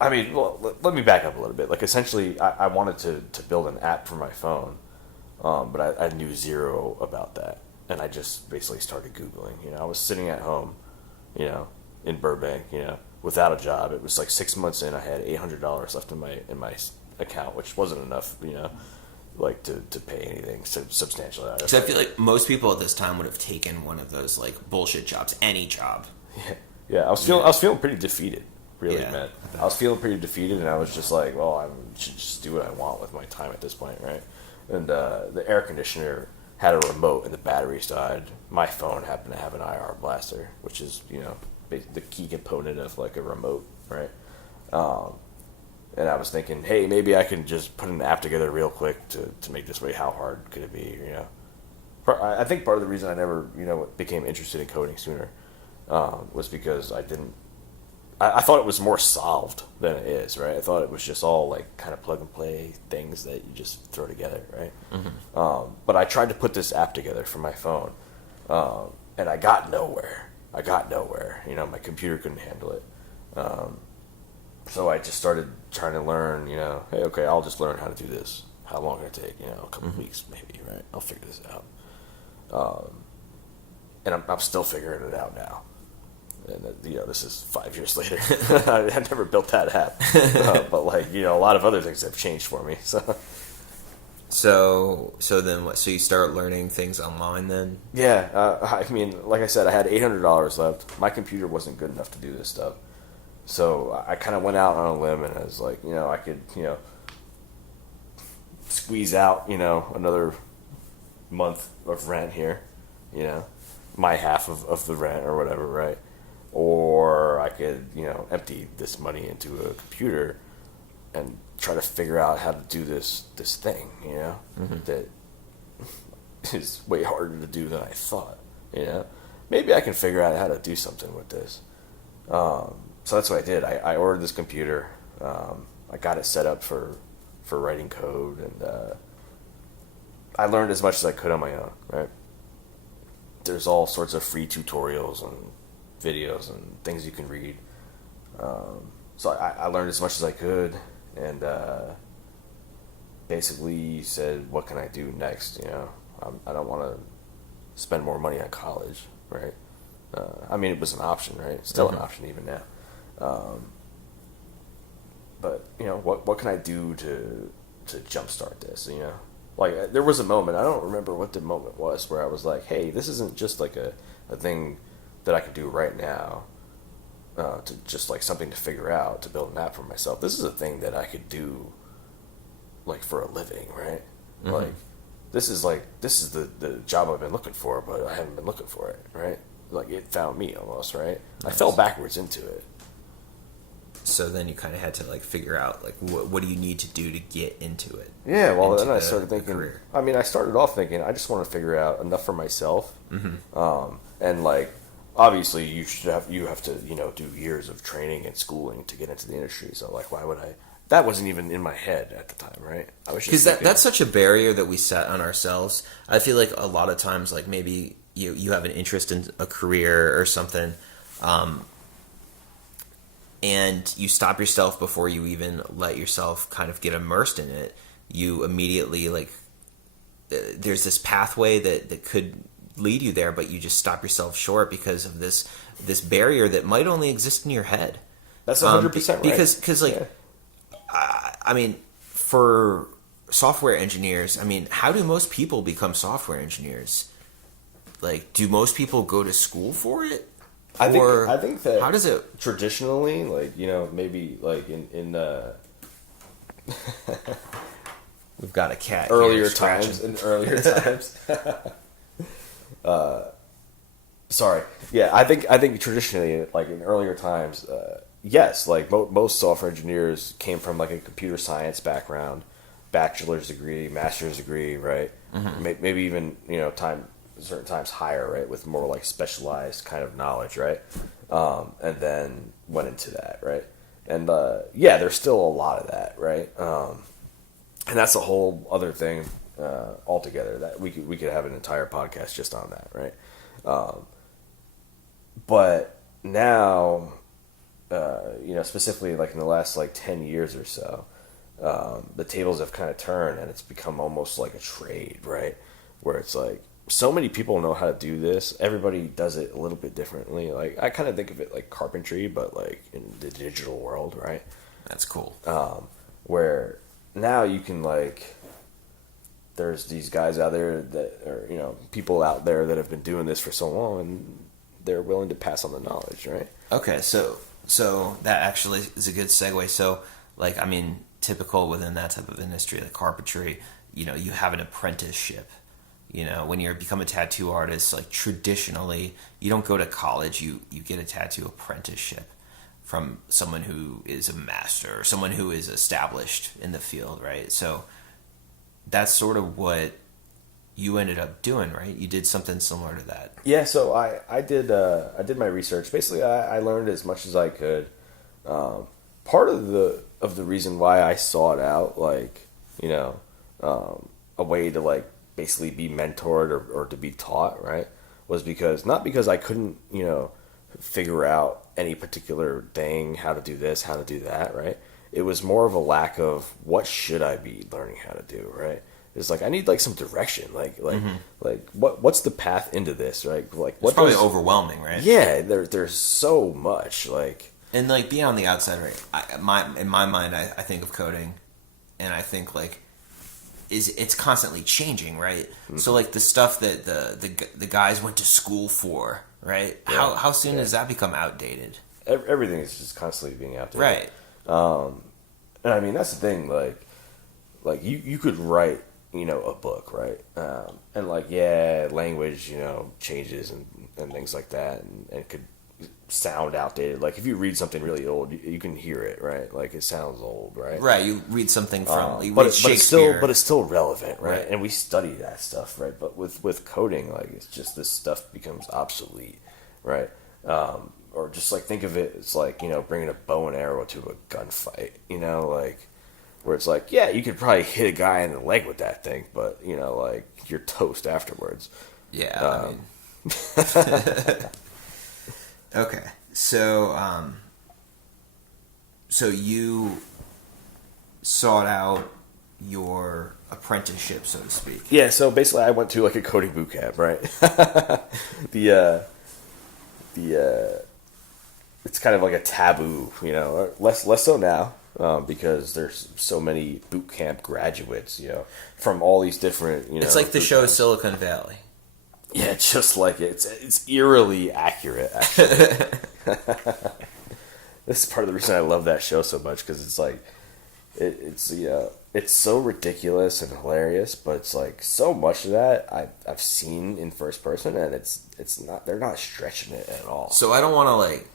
I mean, well, let me back up a little bit. Like, essentially, I wanted to build an app for my phone, but I knew zero about that. And I just basically started Googling. I was sitting at home, in Burbank, without a job. It was like 6 months in. I had $800 left in my account, which wasn't enough, like to pay anything substantial. Because I feel like most people at this time would have taken one of those like bullshit jobs, any job. Yeah. I was feeling pretty defeated, really, Yeah. man. I was feeling pretty defeated, and I was just like, well, I should just do what I want with my time at this point, right? And the air conditioner had a remote, and the batteries died. My phone happened to have an IR blaster, which is the key component of like a remote, right? And I was thinking, hey, maybe I can just put an app together real quick to make this way. How hard could it be? I think part of the reason I never became interested in coding sooner was because I thought it was more solved than it is, right? I thought it was just all like kind of plug and play things that you just throw together, right? Mm-hmm. But I tried to put this app together for my phone, and I got nowhere. My computer couldn't handle it. So I just started trying to learn, hey, okay, I'll just learn how to do this. How long will it take? A couple weeks maybe, right? I'll figure this out. And I'm still figuring it out now. And this is 5 years later. I never built that app, but a lot of other things have changed for me. So then what? So you start learning things online then? Yeah, I mean, like I said, I had $800 left. My computer wasn't good enough to do this stuff, so I kind of went out on a limb, and I was like, I could, squeeze out, another month of rent here, my half of the rent or whatever, right? Or I could, empty this money into a computer and try to figure out how to do this thing, that is way harder to do than I thought, Maybe I can figure out how to do something with this. So that's what I did. I ordered this computer. I got it set up for writing code, and I learned as much as I could on my own, right? There's all sorts of free tutorials and videos and things you can read. So I learned as much as I could, and basically said, what can I do next? I don't want to spend more money on college, right? I mean, it was an option, right? It's still an option even now. But what can I do to jumpstart this? Like there was a moment, I don't remember what the moment was, where I was like, hey, this isn't just like a thing that I can do right now, to just like something to figure out to build an app for myself. This is a thing that I could do like for a living, right? Mm-hmm. Like this is the job I've been looking for, but I haven't been looking for it, right? Like it found me almost, right? Nice. I fell backwards into it. So then you kind of had to like figure out like what do you need to do to get into it? Yeah, well, then I started thinking. I mean, I started off thinking I just want to figure out enough for myself, and like obviously you have to do years of training and schooling to get into the industry. So like, why would I? That wasn't even in my head at the time, right? I was just because that's such a barrier that we set on ourselves. I feel like a lot of times, like maybe you have an interest in a career or something. And you stop yourself before you even let yourself kind of get immersed in it. You immediately like there's this pathway that could lead you there, but you just stop yourself short because of this barrier that might only exist in your head. That's 100% right. Because like, I mean, for software engineers, I mean, how do most people become software engineers? Like, do most people go to school for it? I think that how does it traditionally, like maybe like in we've got a cat earlier times. Sorry, yeah, I think traditionally, like in earlier times, yes, like most software engineers came from like a computer science background, bachelor's degree, master's degree, right? Mm-hmm. Maybe even certain times higher, right, with more like specialized kind of knowledge, right, and then went into that, right, and there's still a lot of that, right, and that's a whole other thing altogether that we could have an entire podcast just on that, right, but now, specifically like in the last like 10 years or so, the tables have kind of turned and it's become almost like a trade, right, where it's like so many people know how to do this. Everybody does it a little bit differently. Like I kind of think of it like carpentry, but like in the digital world, right? That's cool. Where now you can like there's these guys out there that are, you know, people out there that have been doing this for so long, and they're willing to pass on the knowledge, right? Okay, so that actually is a good segue. So, like, I mean, typical within that type of industry, like carpentry, you know, you have an apprenticeship. You know, when you become a tattoo artist, like traditionally, you don't go to college. You get a tattoo apprenticeship from someone who is a master or someone who is established in the field, right? So that's sort of what you ended up doing, right? You did something similar to that. Yeah, so I did my research. Basically, I learned as much as I could. Part of the reason why I sought out, like, you know, a way to, like, basically be mentored or to be taught, right, was not because I couldn't, you know, figure out any particular thing, how to do this, how to do that, right? It was more of a lack of what should I be learning how to do, right? It's like I need, like, some direction, like what's the path into this, right? Like, it's probably overwhelming, right? Yeah, there's so much, like, and like being on the outside, right? In my mind, I think of coding, and I think like it's constantly changing, right? Mm-hmm. So like the stuff that the guys went to school for, right? Yeah. How soon does that become outdated? Everything is just constantly being outdated, right? And I mean that's the thing, like you could write, you know, a book, right? And like, yeah, language, you know, changes and things like that, and could sound outdated. Like if you read something really old, you can hear it, right? Like it sounds old, right? Right. You read something from Shakespeare, but it's still relevant, right? And we study that stuff, right? But with coding, like it's just this stuff becomes obsolete, right? Or just like think of it, it's like, you know, bringing a bow and arrow to a gunfight, you know, like where it's like, yeah, you could probably hit a guy in the leg with that thing, but you know, like you're toast afterwards. Yeah. I mean. Okay, so you sought out your apprenticeship, so to speak. Yeah, so basically, I went to like a coding boot camp, right? It's kind of like a taboo, you know, less so now, because there's so many boot camp graduates, you know, from all these different, you know. It's like the show camps. Silicon Valley. Yeah, just like it. It's eerily accurate, actually. This is part of the reason I love that show so much, because it's like, it's you know, it's so ridiculous and hilarious, but it's like so much of that I've seen in first person, and it's not, they're not stretching it at all. So I don't want to like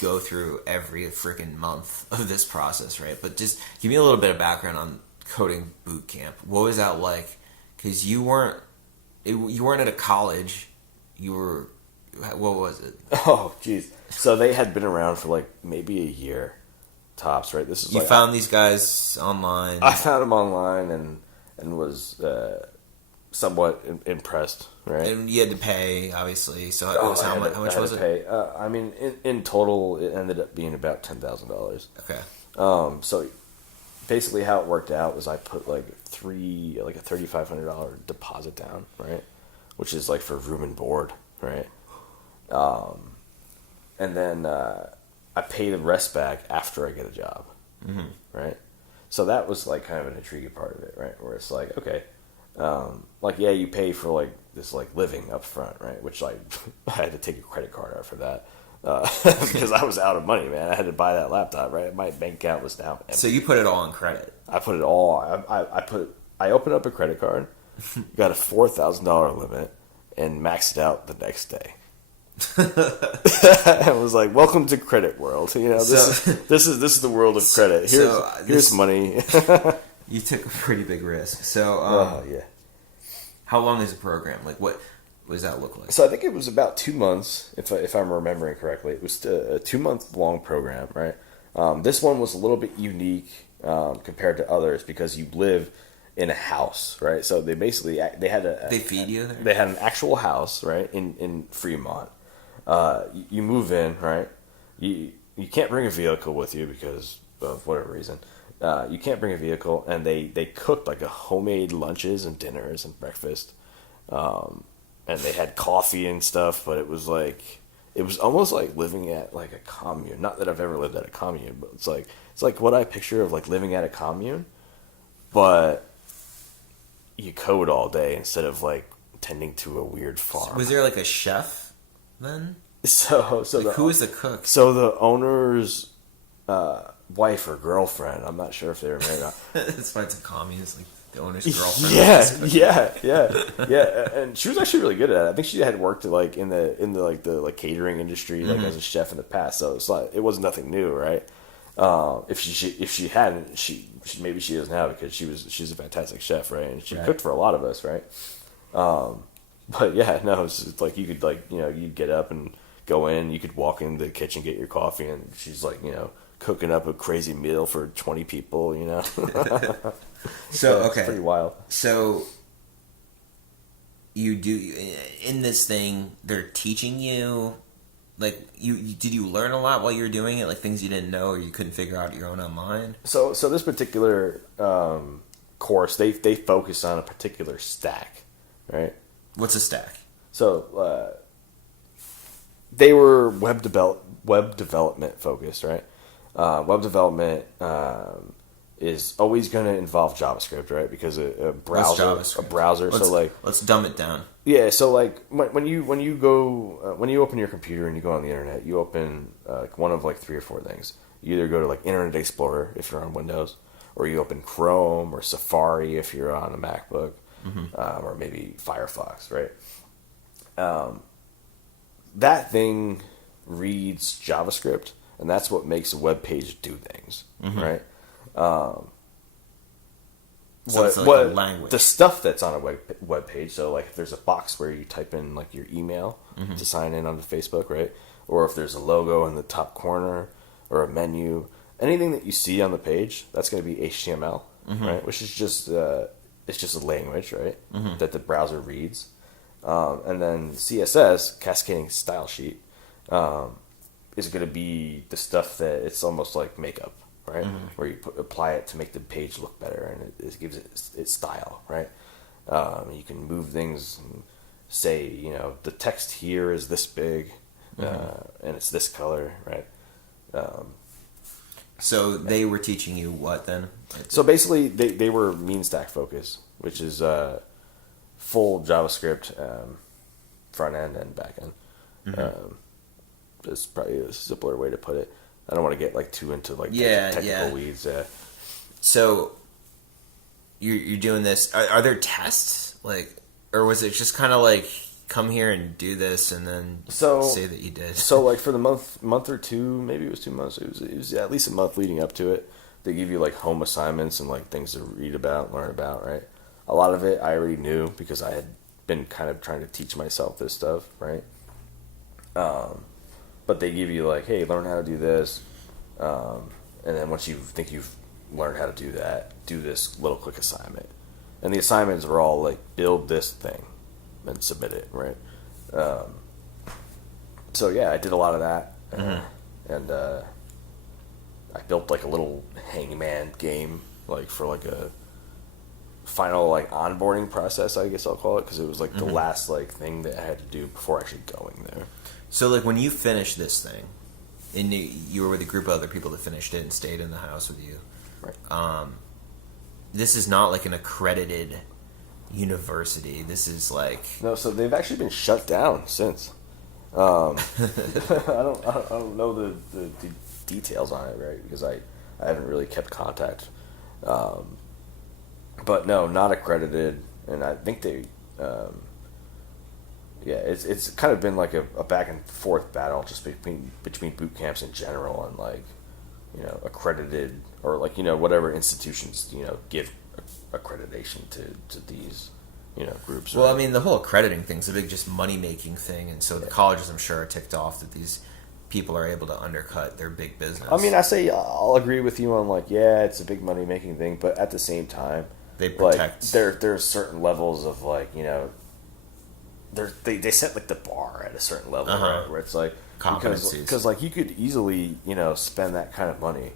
go through every freaking month of this process, right? But just give me a little bit of background on coding boot camp. What was that like? Because you weren't at a college. You were, what was it? Oh, jeez. So they had been around for like maybe a year, tops. Right. This is you like, found these guys online. I found them online and was somewhat impressed. Right. And you had to pay, obviously. So how much was it? Pay. I mean, in total, it ended up being about $10,000. Okay. So basically, how it worked out was I put like a $3,500 deposit down, right, which is like for room and board, right, and then I pay the rest back after I get a job, right. So that was like kind of an intriguing part of it, right, where it's like, okay, like yeah, you pay for like this like living up front, right, which like I had to take a credit card out for that. Because I was out of money, man. I had to buy that laptop, right? My bank account was now empty. So you put it all on credit? I put it all. I opened up a credit card, got a $4,000 limit, and maxed it out the next day. I was like, "Welcome to credit world." You know, this is the world of credit. Here's money. You took a pretty big risk. So, yeah. How long is the program? Like, what does that look like? So I think it was about 2 months, if I'm remembering correctly. It was a 2-month long program, right? This one was a little bit unique compared to others because you live in a house, right? So they basically they feed you there. They had an actual house, right, in Fremont. You move in, right? You can't bring a vehicle with you because of whatever reason. You can't bring a vehicle, and they cooked like a homemade lunches and dinners and breakfast. And they had coffee and stuff, but it was almost like living at like a commune. Not that I've ever lived at a commune, but it's like what I picture of like living at a commune, but you code all day instead of like tending to a weird farm. Was there like a chef then? So like, who was the cook? So the owner's wife or girlfriend. I'm not sure if they were married or not. That's why it's a communist, like the owner's girlfriend. Yeah. And she was actually really good at it. I think she had worked like in the catering industry, like as a chef in the past. So it's like it was nothing new, right? If she hadn't, she maybe she is now because she's a fantastic chef, right? And she cooked for a lot of us, right? But yeah, no, it's like you could like you'd get up and go in, you could walk in the kitchen, get your coffee, and she's like cooking up a crazy meal for 20 people, So yeah, okay, it's pretty wild. So you do in this thing, they're teaching you. Like, did you learn a lot while you were doing it? Like, things you didn't know or you couldn't figure out your own online? So this particular course, they focus on a particular stack, right? What's a stack? So they were web development focused, right? Web development is always going to involve JavaScript, right? Because a browser. Let's dumb it down. Yeah, so like when you open your computer and you go on the internet, you open one of like 3 or 4 things. You either go to like Internet Explorer if you're on Windows, or you open Chrome or Safari if you're on a MacBook, or maybe Firefox, right? That thing reads JavaScript, and that's what makes a web page do things, right? So it's like a language. The stuff that's on a web page. So like if there's a box where you type in like your email to sign in onto Facebook, right? Or if there's a logo in the top corner or a menu, anything that you see on the page, that's going to be HTML, right? Which is just it's just a language, right? That the browser reads, and then CSS, cascading style sheet, is going to be the stuff that it's almost like makeup. Right, where you apply it to make the page look better, and it gives it its style, right? You can move things, and say, the text here is this big, and it's this color, right? So they were teaching you what then? So basically, they were mean stack focused, which is full JavaScript front end and back end. That's probably a simpler way to put it. I don't want to get like too into like technical weeds. So you're doing this. Are there tests, like, or was it just kind of like come here and do this and then say that you did? So like for the month or two, maybe it was 2 months. It was at least a month leading up to it. They give you like home assignments and like things to read about, and learn about. Right. A lot of it I already knew because I had been kind of trying to teach myself this stuff. Right. But they give you like, hey, learn how to do this, and then once you think you've learned how to do that, do this little quick assignment. And the assignments are all like, build this thing and submit it, right? So yeah, I did a lot of that, and I built like a little hangman game, like for like a final like onboarding process, I guess I'll call it, because it was like the last like thing that I had to do before actually going there. So, like, when you finished this thing, and you were with a group of other people that finished it and stayed in the house with you, right? This is not like an accredited university. This is like... No, so they've actually been shut down since. I don't know the details on it, right? Because I haven't really kept contact. But no, not accredited, and I think they... Yeah, it's kind of been like a back and forth battle just between boot camps in general and like, accredited or like, whatever institutions, give accreditation to these, groups. Well, right? I mean, the whole accrediting thing's a big just money-making thing, and so the colleges, I'm sure, are ticked off that these people are able to undercut their big business. I mean, I'll agree with you on like, yeah, it's a big money-making thing, but at the same time, they protect... Like, there's certain levels of like, they set like the bar at a certain level, right? Where it's like because like you could easily spend that kind of money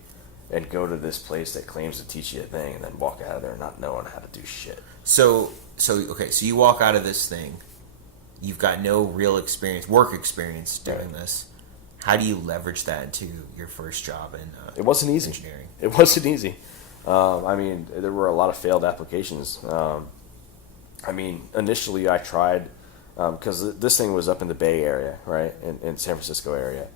and go to this place that claims to teach you a thing and then walk out of there not knowing how to do shit. So you walk out of this thing, you've got no real work experience doing this. How do you leverage that into your first job in it wasn't easy. Engineering? It wasn't easy. I mean, there were a lot of failed applications. I mean, initially I tried, because this thing was up in the Bay Area, right, in San Francisco area.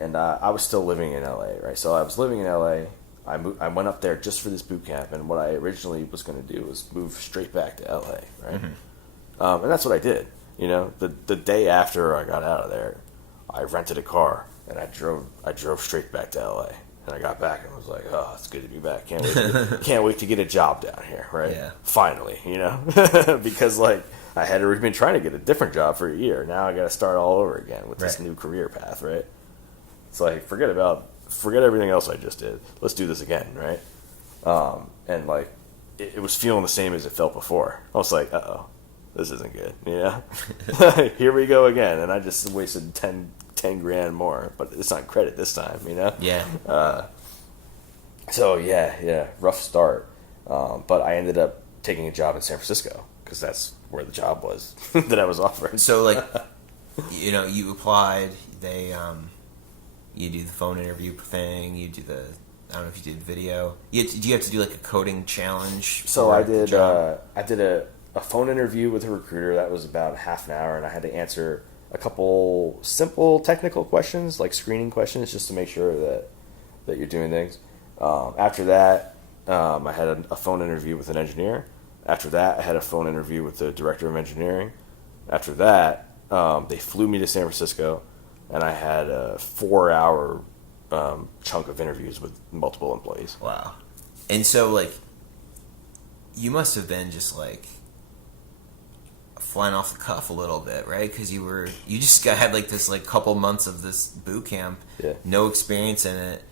And I was still living in LA, right? So I was living in LA. I went up there just for this boot camp, and what I originally was going to do was move straight back to LA, right? And that's what I did. You know, the day after I got out of there, I rented a car and I drove straight back to LA. And I got back and was like, oh, it's good to be back. Can't wait to get a job down here, right? Yeah. Finally, you know, because like I had already been trying to get a different job for a year. Now I got to start all over again with this new career path, right? It's like forget everything else I just did. Let's do this again, right? And like it was feeling the same as it felt before. I was like, this isn't good, you know? Here we go again, and I just wasted 10 grand more, but it's on credit this time, you know? Yeah. So yeah, rough start. But I ended up taking a job in San Francisco because that's where the job was that I was offered. So like, you know, you applied. They, you do the phone interview thing. You do the, I don't know if you did video. Do you have to do like a coding challenge? So I did. I did a phone interview with a recruiter that was about half an hour, and I had to answer a couple simple technical questions, like screening questions, just to make sure that you're doing things. After that, I had a phone interview with an engineer. After that, I had a phone interview with the director of engineering. After that, they flew me to San Francisco, and I had a 4-hour chunk of interviews with multiple employees. Wow. And so, like, you must have been just, like, flying off the cuff a little bit, right? Because you just had, like, this, like, couple months of this boot camp, no experience in it,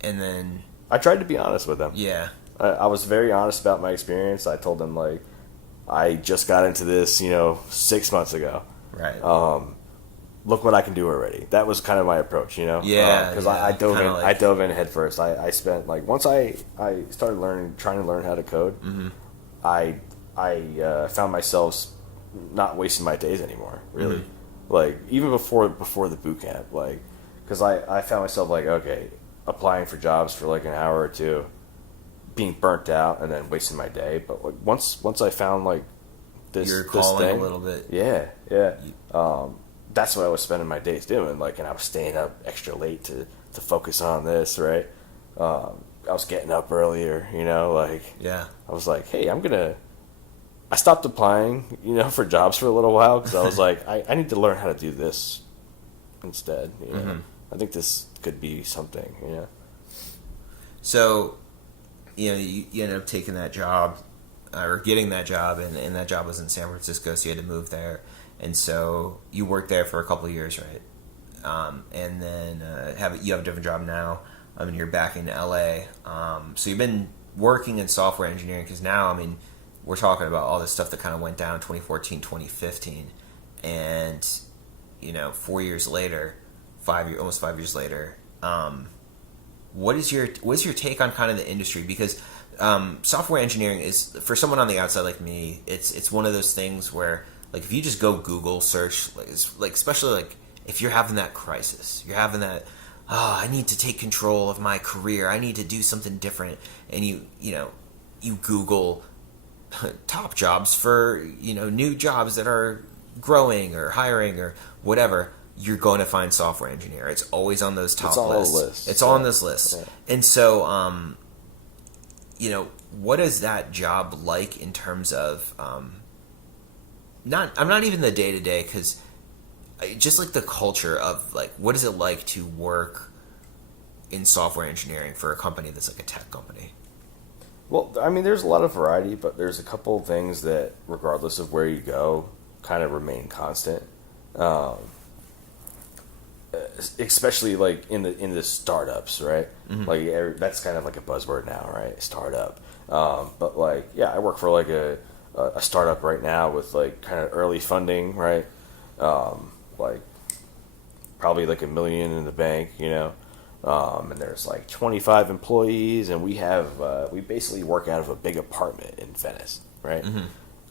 and then... I tried to be honest with them. Yeah. I was very honest about my experience. I told them, like, I just got into this, 6 months ago. Right. Look what I can do already. That was kind of my approach, Yeah. Because I dove in head first. I spent, like, once I started trying to learn how to code, I found myself not wasting my days anymore, really. Like, even before the boot camp, like, because I found myself, like, okay, applying for jobs for, like, an hour or two, being burnt out, and then wasting my day. But, like, once I found, like, this thing, a little bit. Yeah. That's what I was spending my days doing, like, and I was staying up extra late to focus on this, right? I was getting up earlier, like... Yeah. I was like, hey, I stopped applying, for jobs for a little while, because I was like, I need to learn how to do this instead, I think this could be something, So, you ended up taking that job, or getting that job, and that job was in San Francisco, so you had to move there. And so you worked there for a couple of years, right? And then you have a different job now. You're back in LA. So you've been working in software engineering because now, we're talking about all this stuff that kind of went down 2014, 2015. And, 4 years later, almost 5 years later, what's your take on kind of the industry? Because software engineering is, for someone on the outside like me, it's one of those things where, like, if you just go Google search, like especially like if you're having that crisis, you're having that, I need to take control of my career, I need to do something different, and you Google top jobs for new jobs that are growing or hiring or whatever, you're going to find software engineer. It's always on those top lists. It's all on this list. Yeah. And so, what is that job like in terms of I'm not even the day-to-day, because just like the culture of, like, what is it like to work in software engineering for a company that's like a tech company? Well, there's a lot of variety, but there's a couple of things that, regardless of where you go, kind of remain constant. Especially like in the startups, right? Like that's kind of like a buzzword now, right? Startup. But like, yeah, I work for like a startup right now with like kind of early funding, right? Like probably like $1 million in the bank, and there's like 25 employees, and we basically work out of a big apartment in Venice, right?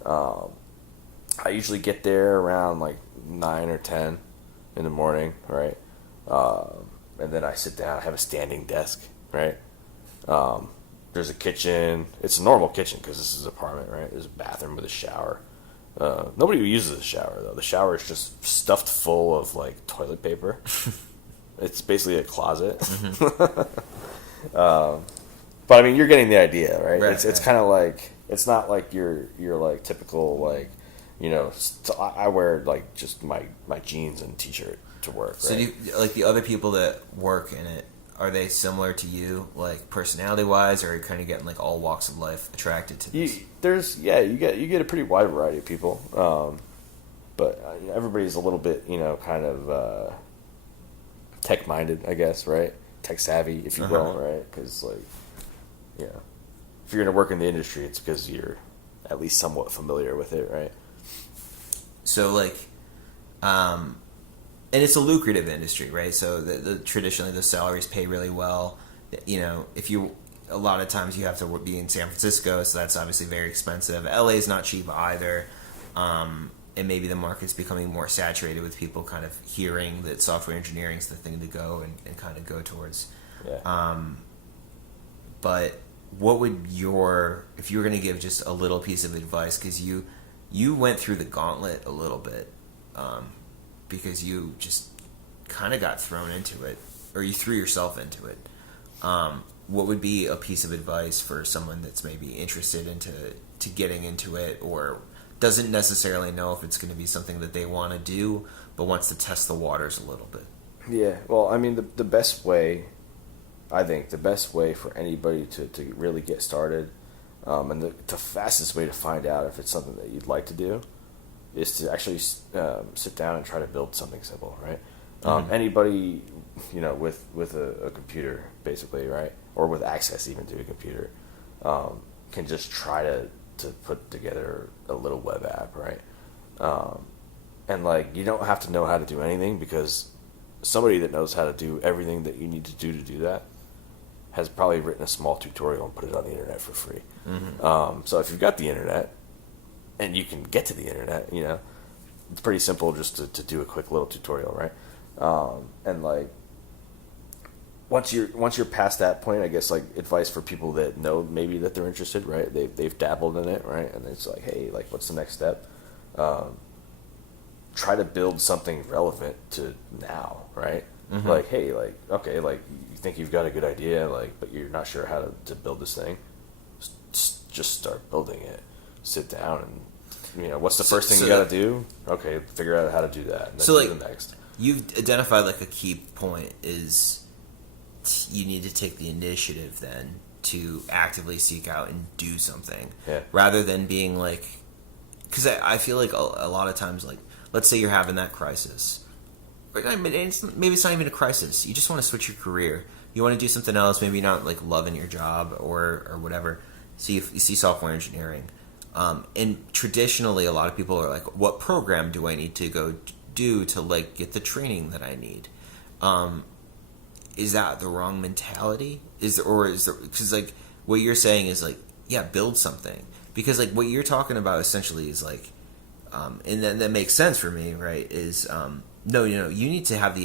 I usually get there around like 9 or 10 in the morning, right? And then I sit down, I have a standing desk, right? There's a kitchen. It's a normal kitchen because this is an apartment, right? There's a bathroom with a shower. Nobody uses the shower though. The shower is just stuffed full of like toilet paper. It's basically a closet. But I mean, you're getting the idea, right? It's kind of like, it's not like your like typical like, you know. I wear like just my jeans and t-shirt to work. Right? So do you, like the other people that work in it, are they similar to you, like personality wise, or are you kind of getting like all walks of life attracted to this? You get a pretty wide variety of people, but everybody's a little bit, you know, kind of tech minded, I guess, right? Tech savvy, if you will, right? Because like, you know, if you're going to work in the industry, it's because you're at least somewhat familiar with it, right? So like, and it's a lucrative industry, right? So traditionally the salaries pay really well. You know, a lot of times you have to be in San Francisco, so that's obviously very expensive. LA is not cheap either. And maybe the market's becoming more saturated with people kind of hearing that software engineering is the thing to go and kind of go towards. Yeah. But what would if you were going to give just a little piece of advice, because you went through the gauntlet a little bit, because you just kind of got thrown into it, or you threw yourself into it. What would be a piece of advice for someone that's maybe interested into getting into it, or doesn't necessarily know if it's going to be something that they want to do, but wants to test the waters a little bit? Yeah, well, I mean, the best way, I think, the best way for anybody to really get started, and the fastest way to find out if it's something that you'd like to do, is to actually sit down and try to build something simple, right? Anybody, you know, with a computer, basically, right, or with access even to a computer, can just try to put together a little web app, right? And like, you don't have to know how to do anything, because somebody that knows how to do everything that you need to do that has probably written a small tutorial and put it on the internet for free. So if you've got the internet and you can get to the internet, you know, it's pretty simple just to do a quick little tutorial, right? And like, once you're past that point, I guess, like, advice for people that know maybe that they're interested, right? They've dabbled in it, right? And it's like, hey, like, what's the next step? Try to build something relevant to now, right? Like, hey, like, okay, like, you think you've got a good idea, like, but you're not sure how to build this thing. Just start building it. Sit down and, you know, what's the first thing you got to do? Okay, figure out how to do that, and then so do like, the next. You've identified like a key point is you need to take the initiative then to actively seek out and do something, rather than being like, because I feel like a lot of times, like, let's say you're having that crisis, maybe it's not even a crisis, you just want to switch your career, you want to do something else, maybe not like loving your job or whatever, so you see software engineering, and traditionally a lot of people are like, what program do I need to go do to like get the training that I need? Is that the wrong mentality? Because like what you're saying is like, yeah, build something, because like what you're talking about essentially is like, and that makes sense for me, right? Is no, you know, you need to have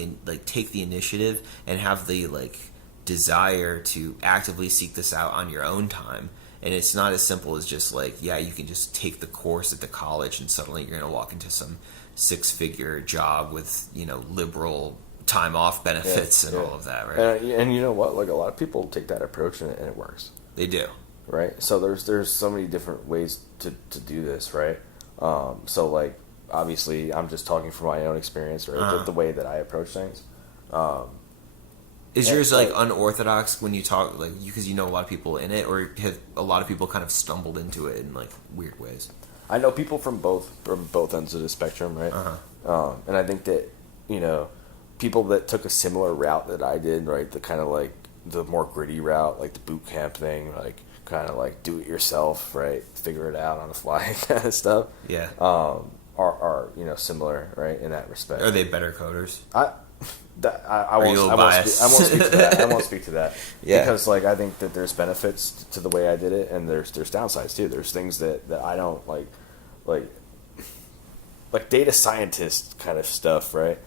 take the initiative and have the like desire to actively seek this out on your own time. And it's not as simple as just like, yeah, you can just take the course at the college and suddenly you're going to walk into some 6-figure job with, you know, liberal time off benefits and all of that, right? And you know what? Like, a lot of people take that approach and it works. They do, right? So there's so many different ways to do this, right? So like, obviously, I'm just talking from my own experience, right? The way that I approach things. Is yours like unorthodox when you talk, like, because you know a lot of people in it, or have a lot of people kind of stumbled into it in like weird ways? I know people from both ends of the spectrum, right? And I think that, you know, people that took a similar route that I did, right? The kind of like the more gritty route, like the boot camp thing, like kind of like do it yourself, right? Figure it out on the fly kind of stuff. Yeah. Are you know, similar, right, in that respect? Are they better coders? I won't speak to that. I won't speak to that. Yeah. Because like, I think that there's benefits to the way I did it, and there's downsides too. There's things that I don't like data scientist kind of stuff, right?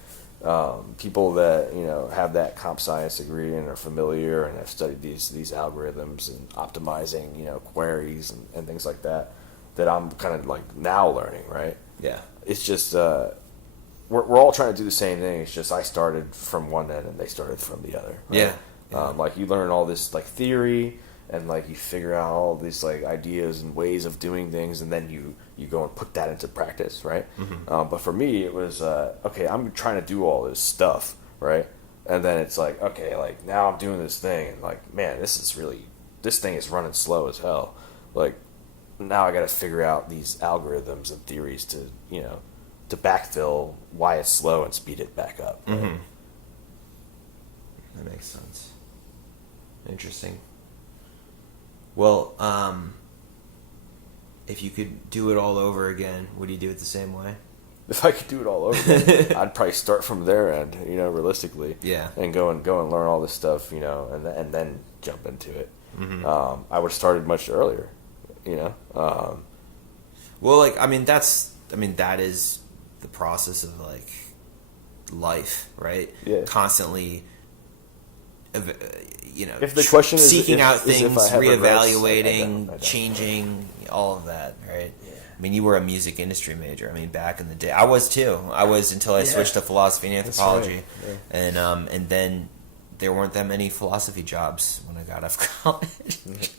people that have that comp science degree and are familiar and have studied these algorithms and optimizing queries and things like that I'm kind of like now learning, right? Yeah. It's just we're all trying to do the same thing. It's just I started from one end and they started from the other. Right? Yeah. Like you learn all this like theory and like you figure out all these like ideas and ways of doing things, and then you go and put that into practice, right? Mm-hmm. But for me, it was okay. I'm trying to do all this stuff, right? And then it's like, okay, like now I'm doing this thing, and like, man, this thing is running slow as hell. Like now I got to figure out these algorithms and theories to to backfill why it's slow and speed it back up. Right? Mm-hmm. That makes sense. Interesting. Well, if you could do it all over again, would you do it the same way? If I could do it all over again, I'd probably start from their end, realistically. Yeah. And go and learn all this stuff, and then jump into it. Mm-hmm. I would have started much earlier, Well, like, that is the process of, like, life, right? Yeah. Constantly, if the question is seeking out is if things, I have reevaluating, regrets, I don't. changing, all of that, right? Yeah. I mean, you were a music industry major. I mean, back in the day, I was too. I was until I switched to philosophy and anthropology, That's right. Yeah. and then there weren't that many philosophy jobs when I got out of college.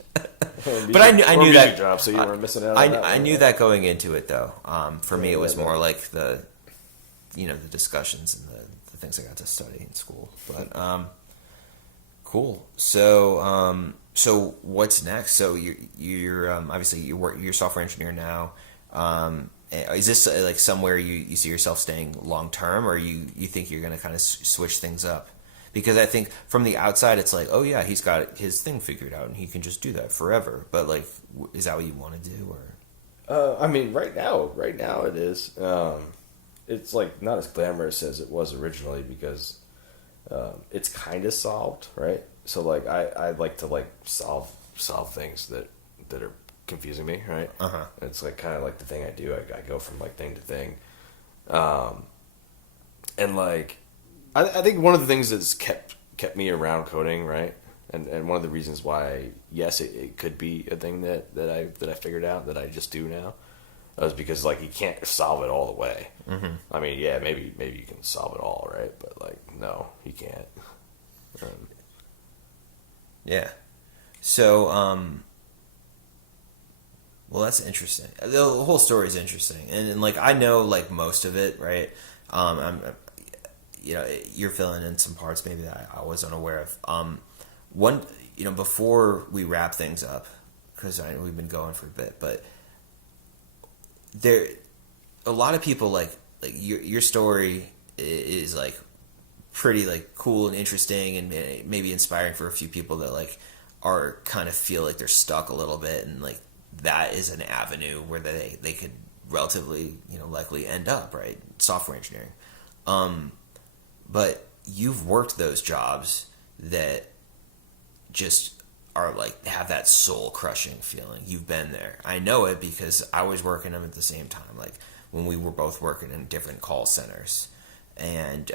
But I knew that job, so you were missing out on that. I knew that going into it, though. For me, it was Yeah. more like the discussions and the things I got to study in school. But cool. So so what's next? So you're obviously you're a software engineer now. Is this like somewhere you see yourself staying long term, or you think you're going to kind of switch things up? Because I think from the outside, it's like, oh yeah, he's got his thing figured out, and he can just do that forever. But like, is that what you want to do, or? I mean, right now it is. It's like not as glamorous as it was originally because it's kind of solved, right? So like, I like to like solve things that are confusing me, right? Uh-huh. It's like kind of like the thing I do. I go from like thing to thing, and like. I think one of the things that's kept me around coding, right, and one of the reasons why, yes, it could be a thing that I figured out that I just do now, is because like you can't solve it all the way. Mm-hmm. I mean, yeah, maybe you can solve it all, right, but like no, you can't. Yeah. So, well, that's interesting. The whole story is interesting, and like I know like most of it, right? You're filling in some parts maybe that I was unaware of. One, before we wrap things up, because we've been going for a bit, but a lot of people like your story is like pretty like cool and interesting, and maybe inspiring for a few people that like are kind of feel like they're stuck a little bit, and like that is an avenue where they could relatively likely end up, right? Software engineering. But you've worked those jobs that just are like have that soul crushing feeling. You've been there. I know it because I was working them at the same time. Like when we were both working in different call centers, and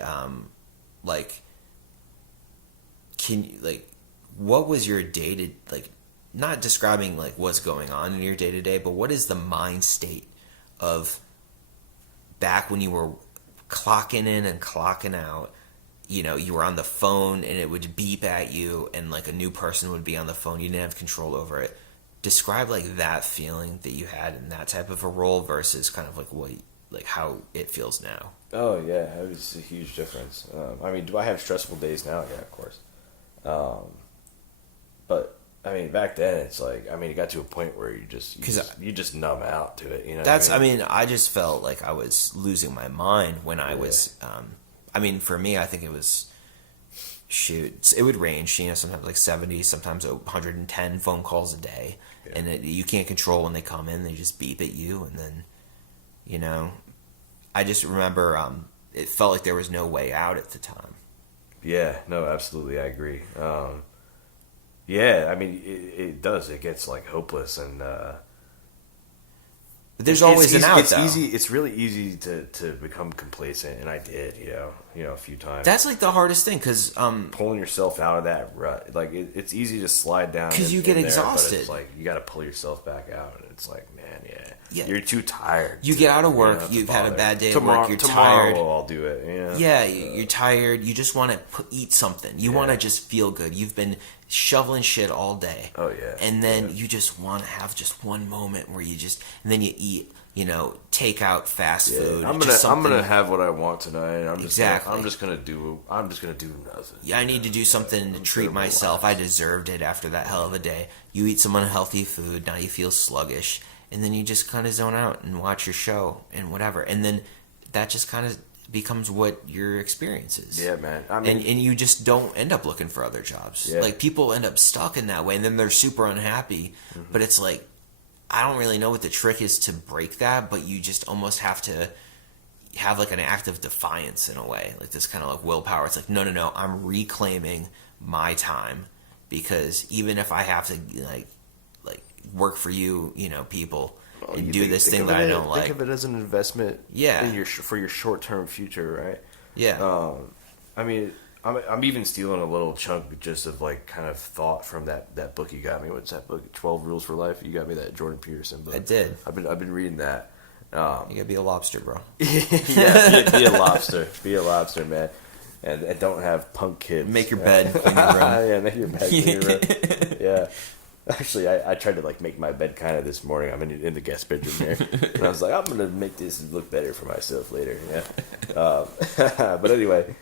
what was your day to like? Not describing like what's going on in your day to day, but what is the mind state of back when you were clocking in and clocking out? You were on the phone and it would beep at you, and like a new person would be on the phone. You didn't have control over it. Describe like that feeling that you had in that type of a role versus kind of like how it feels now. Oh yeah, it was a huge difference. I mean, do I have stressful days now? Yeah, of course. But I mean, back then it's like, I mean, it got to a point where you just numb out to it. That's. I mean, I just felt like I was losing my mind when I was. I mean, for me, I think it was. Shoot, it would range. Sometimes like 70, sometimes 110 phone calls a day, and you can't control when they come in. They just beep at you, and then, I just remember it felt like there was no way out at the time. Yeah, no, absolutely, I agree. Yeah, I mean, it does. It gets like hopeless, and There's always an out, it's though. easy. It's really easy to become complacent, and I did, a few times. That's like the hardest thing, because pulling yourself out of that rut, like it's easy to slide down because you get exhausted. But it's like you got to pull yourself back out, and it's like, man, you're too tired. You get out of work, you've had a bad day at work, you're tired. Tomorrow I'll do it. You're tired. You just want to eat something. You want to just feel good. You've been shoveling shit all day. Oh yeah. And then you just want to have just one moment where and then you eat. Take out fast food. I'm gonna have what I want tonight. I'm just gonna do nothing. Yeah, I need to do something to treat myself. I deserved it after that hell of a day. You eat some unhealthy food, now you feel sluggish, and then you just kind of zone out and watch your show and whatever, and then that just kind of becomes what your experience is. Yeah, man. I mean, and you just don't end up looking for other jobs. Yeah. Like, people end up stuck in that way, and then they're super unhappy. Mm-hmm. But it's like, I don't really know what the trick is to break that, but you just almost have to have like an act of defiance in a way, like this kind of like willpower. It's like, no, I'm reclaiming my time, because even if I have to like work for you, people, and do this thing that I don't like. Think of it as an investment. Yeah. For your short-term future, right? Yeah. I mean, I'm even stealing a little chunk just of like kind of thought from that book you got me. What's that book? 12 Rules for Life. You got me that Jordan Peterson book. I did. I've been reading that. You gotta be a lobster, bro. Yeah, be a lobster. Be a lobster, man. And don't have punk kids. Make your bed, clean your room. Yeah, make your bed, clean your room. Yeah. Actually, I tried to like make my bed kind of this morning. I'm in the guest bedroom here, and I was like, I'm gonna make this look better for myself later. Yeah. But anyway.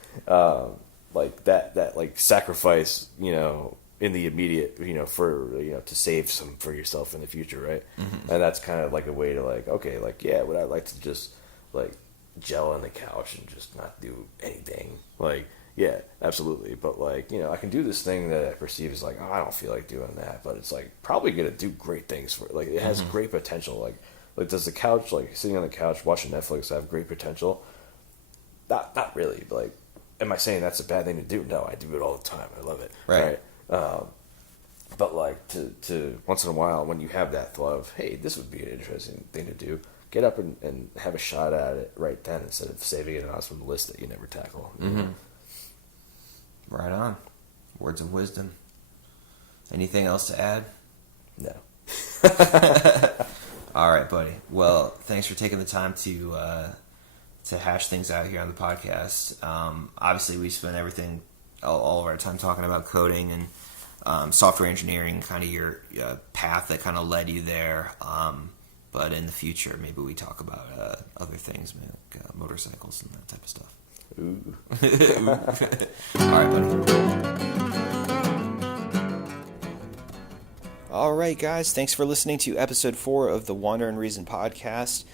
Like that like sacrifice, in the immediate, for, to save some for yourself in the future, right? Mm-hmm. And that's kind of like a way to like, okay, like, yeah, would I like to just like gel on the couch and just not do anything? Like, yeah, absolutely. But like, I can do this thing that I perceive as like, oh, I don't feel like doing that, but it's like probably gonna do great things for it. Like, it has great potential. Like does the couch, like sitting on the couch watching Netflix, have great potential? Not really, but like, am I saying that's a bad thing to do? No, I do it all the time. I love it. Right. But like to once in a while, when you have that thought of, hey, this would be an interesting thing to do, get up and have a shot at it right then, instead of saving it on some list that you never tackle. Mm-hmm. Right on. Words of wisdom. Anything else to add? No. All right, buddy. Well, thanks for taking the time to hash things out here on the podcast. Obviously, we spent all of our time talking about coding and software engineering, kind of your path that kind of led you there. But in the future, maybe we talk about other things, like motorcycles and that type of stuff. Ooh. All right, buddy. All right, guys. Thanks for listening to episode 4 of the Wander and Reason podcast.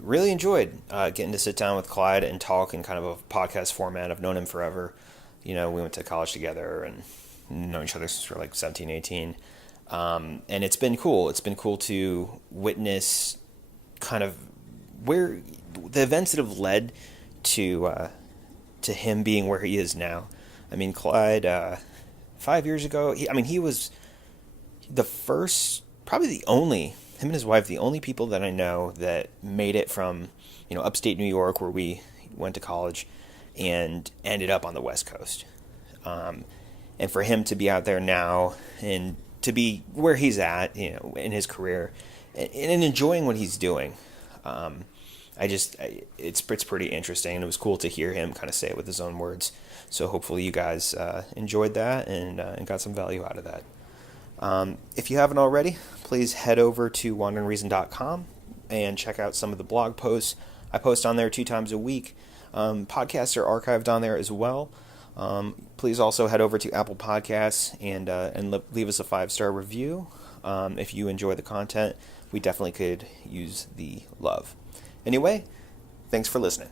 Really enjoyed getting to sit down with Clyde and talk in kind of a podcast format. I've known him forever. We went to college together and known each other since we were like 17, 18. And it's been cool. It's been cool to witness kind of where the events that have led to him being where he is now. I mean, Clyde, 5 years ago, he was the first, probably the only, him and his wife, the only people that I know that made it from, upstate New York, where we went to college, and ended up on the West Coast. And for him to be out there now and to be where he's at, in his career, and enjoying what he's doing, it's pretty interesting, and it was cool to hear him kind of say it with his own words. So hopefully you guys enjoyed that and got some value out of that. If you haven't already, please head over to wanderingreason.com and check out some of the blog posts. I post on there 2 times a week. Podcasts are archived on there as well. Please also head over to Apple Podcasts and leave us a 5-star review. If you enjoy the content, we definitely could use the love. Anyway, thanks for listening.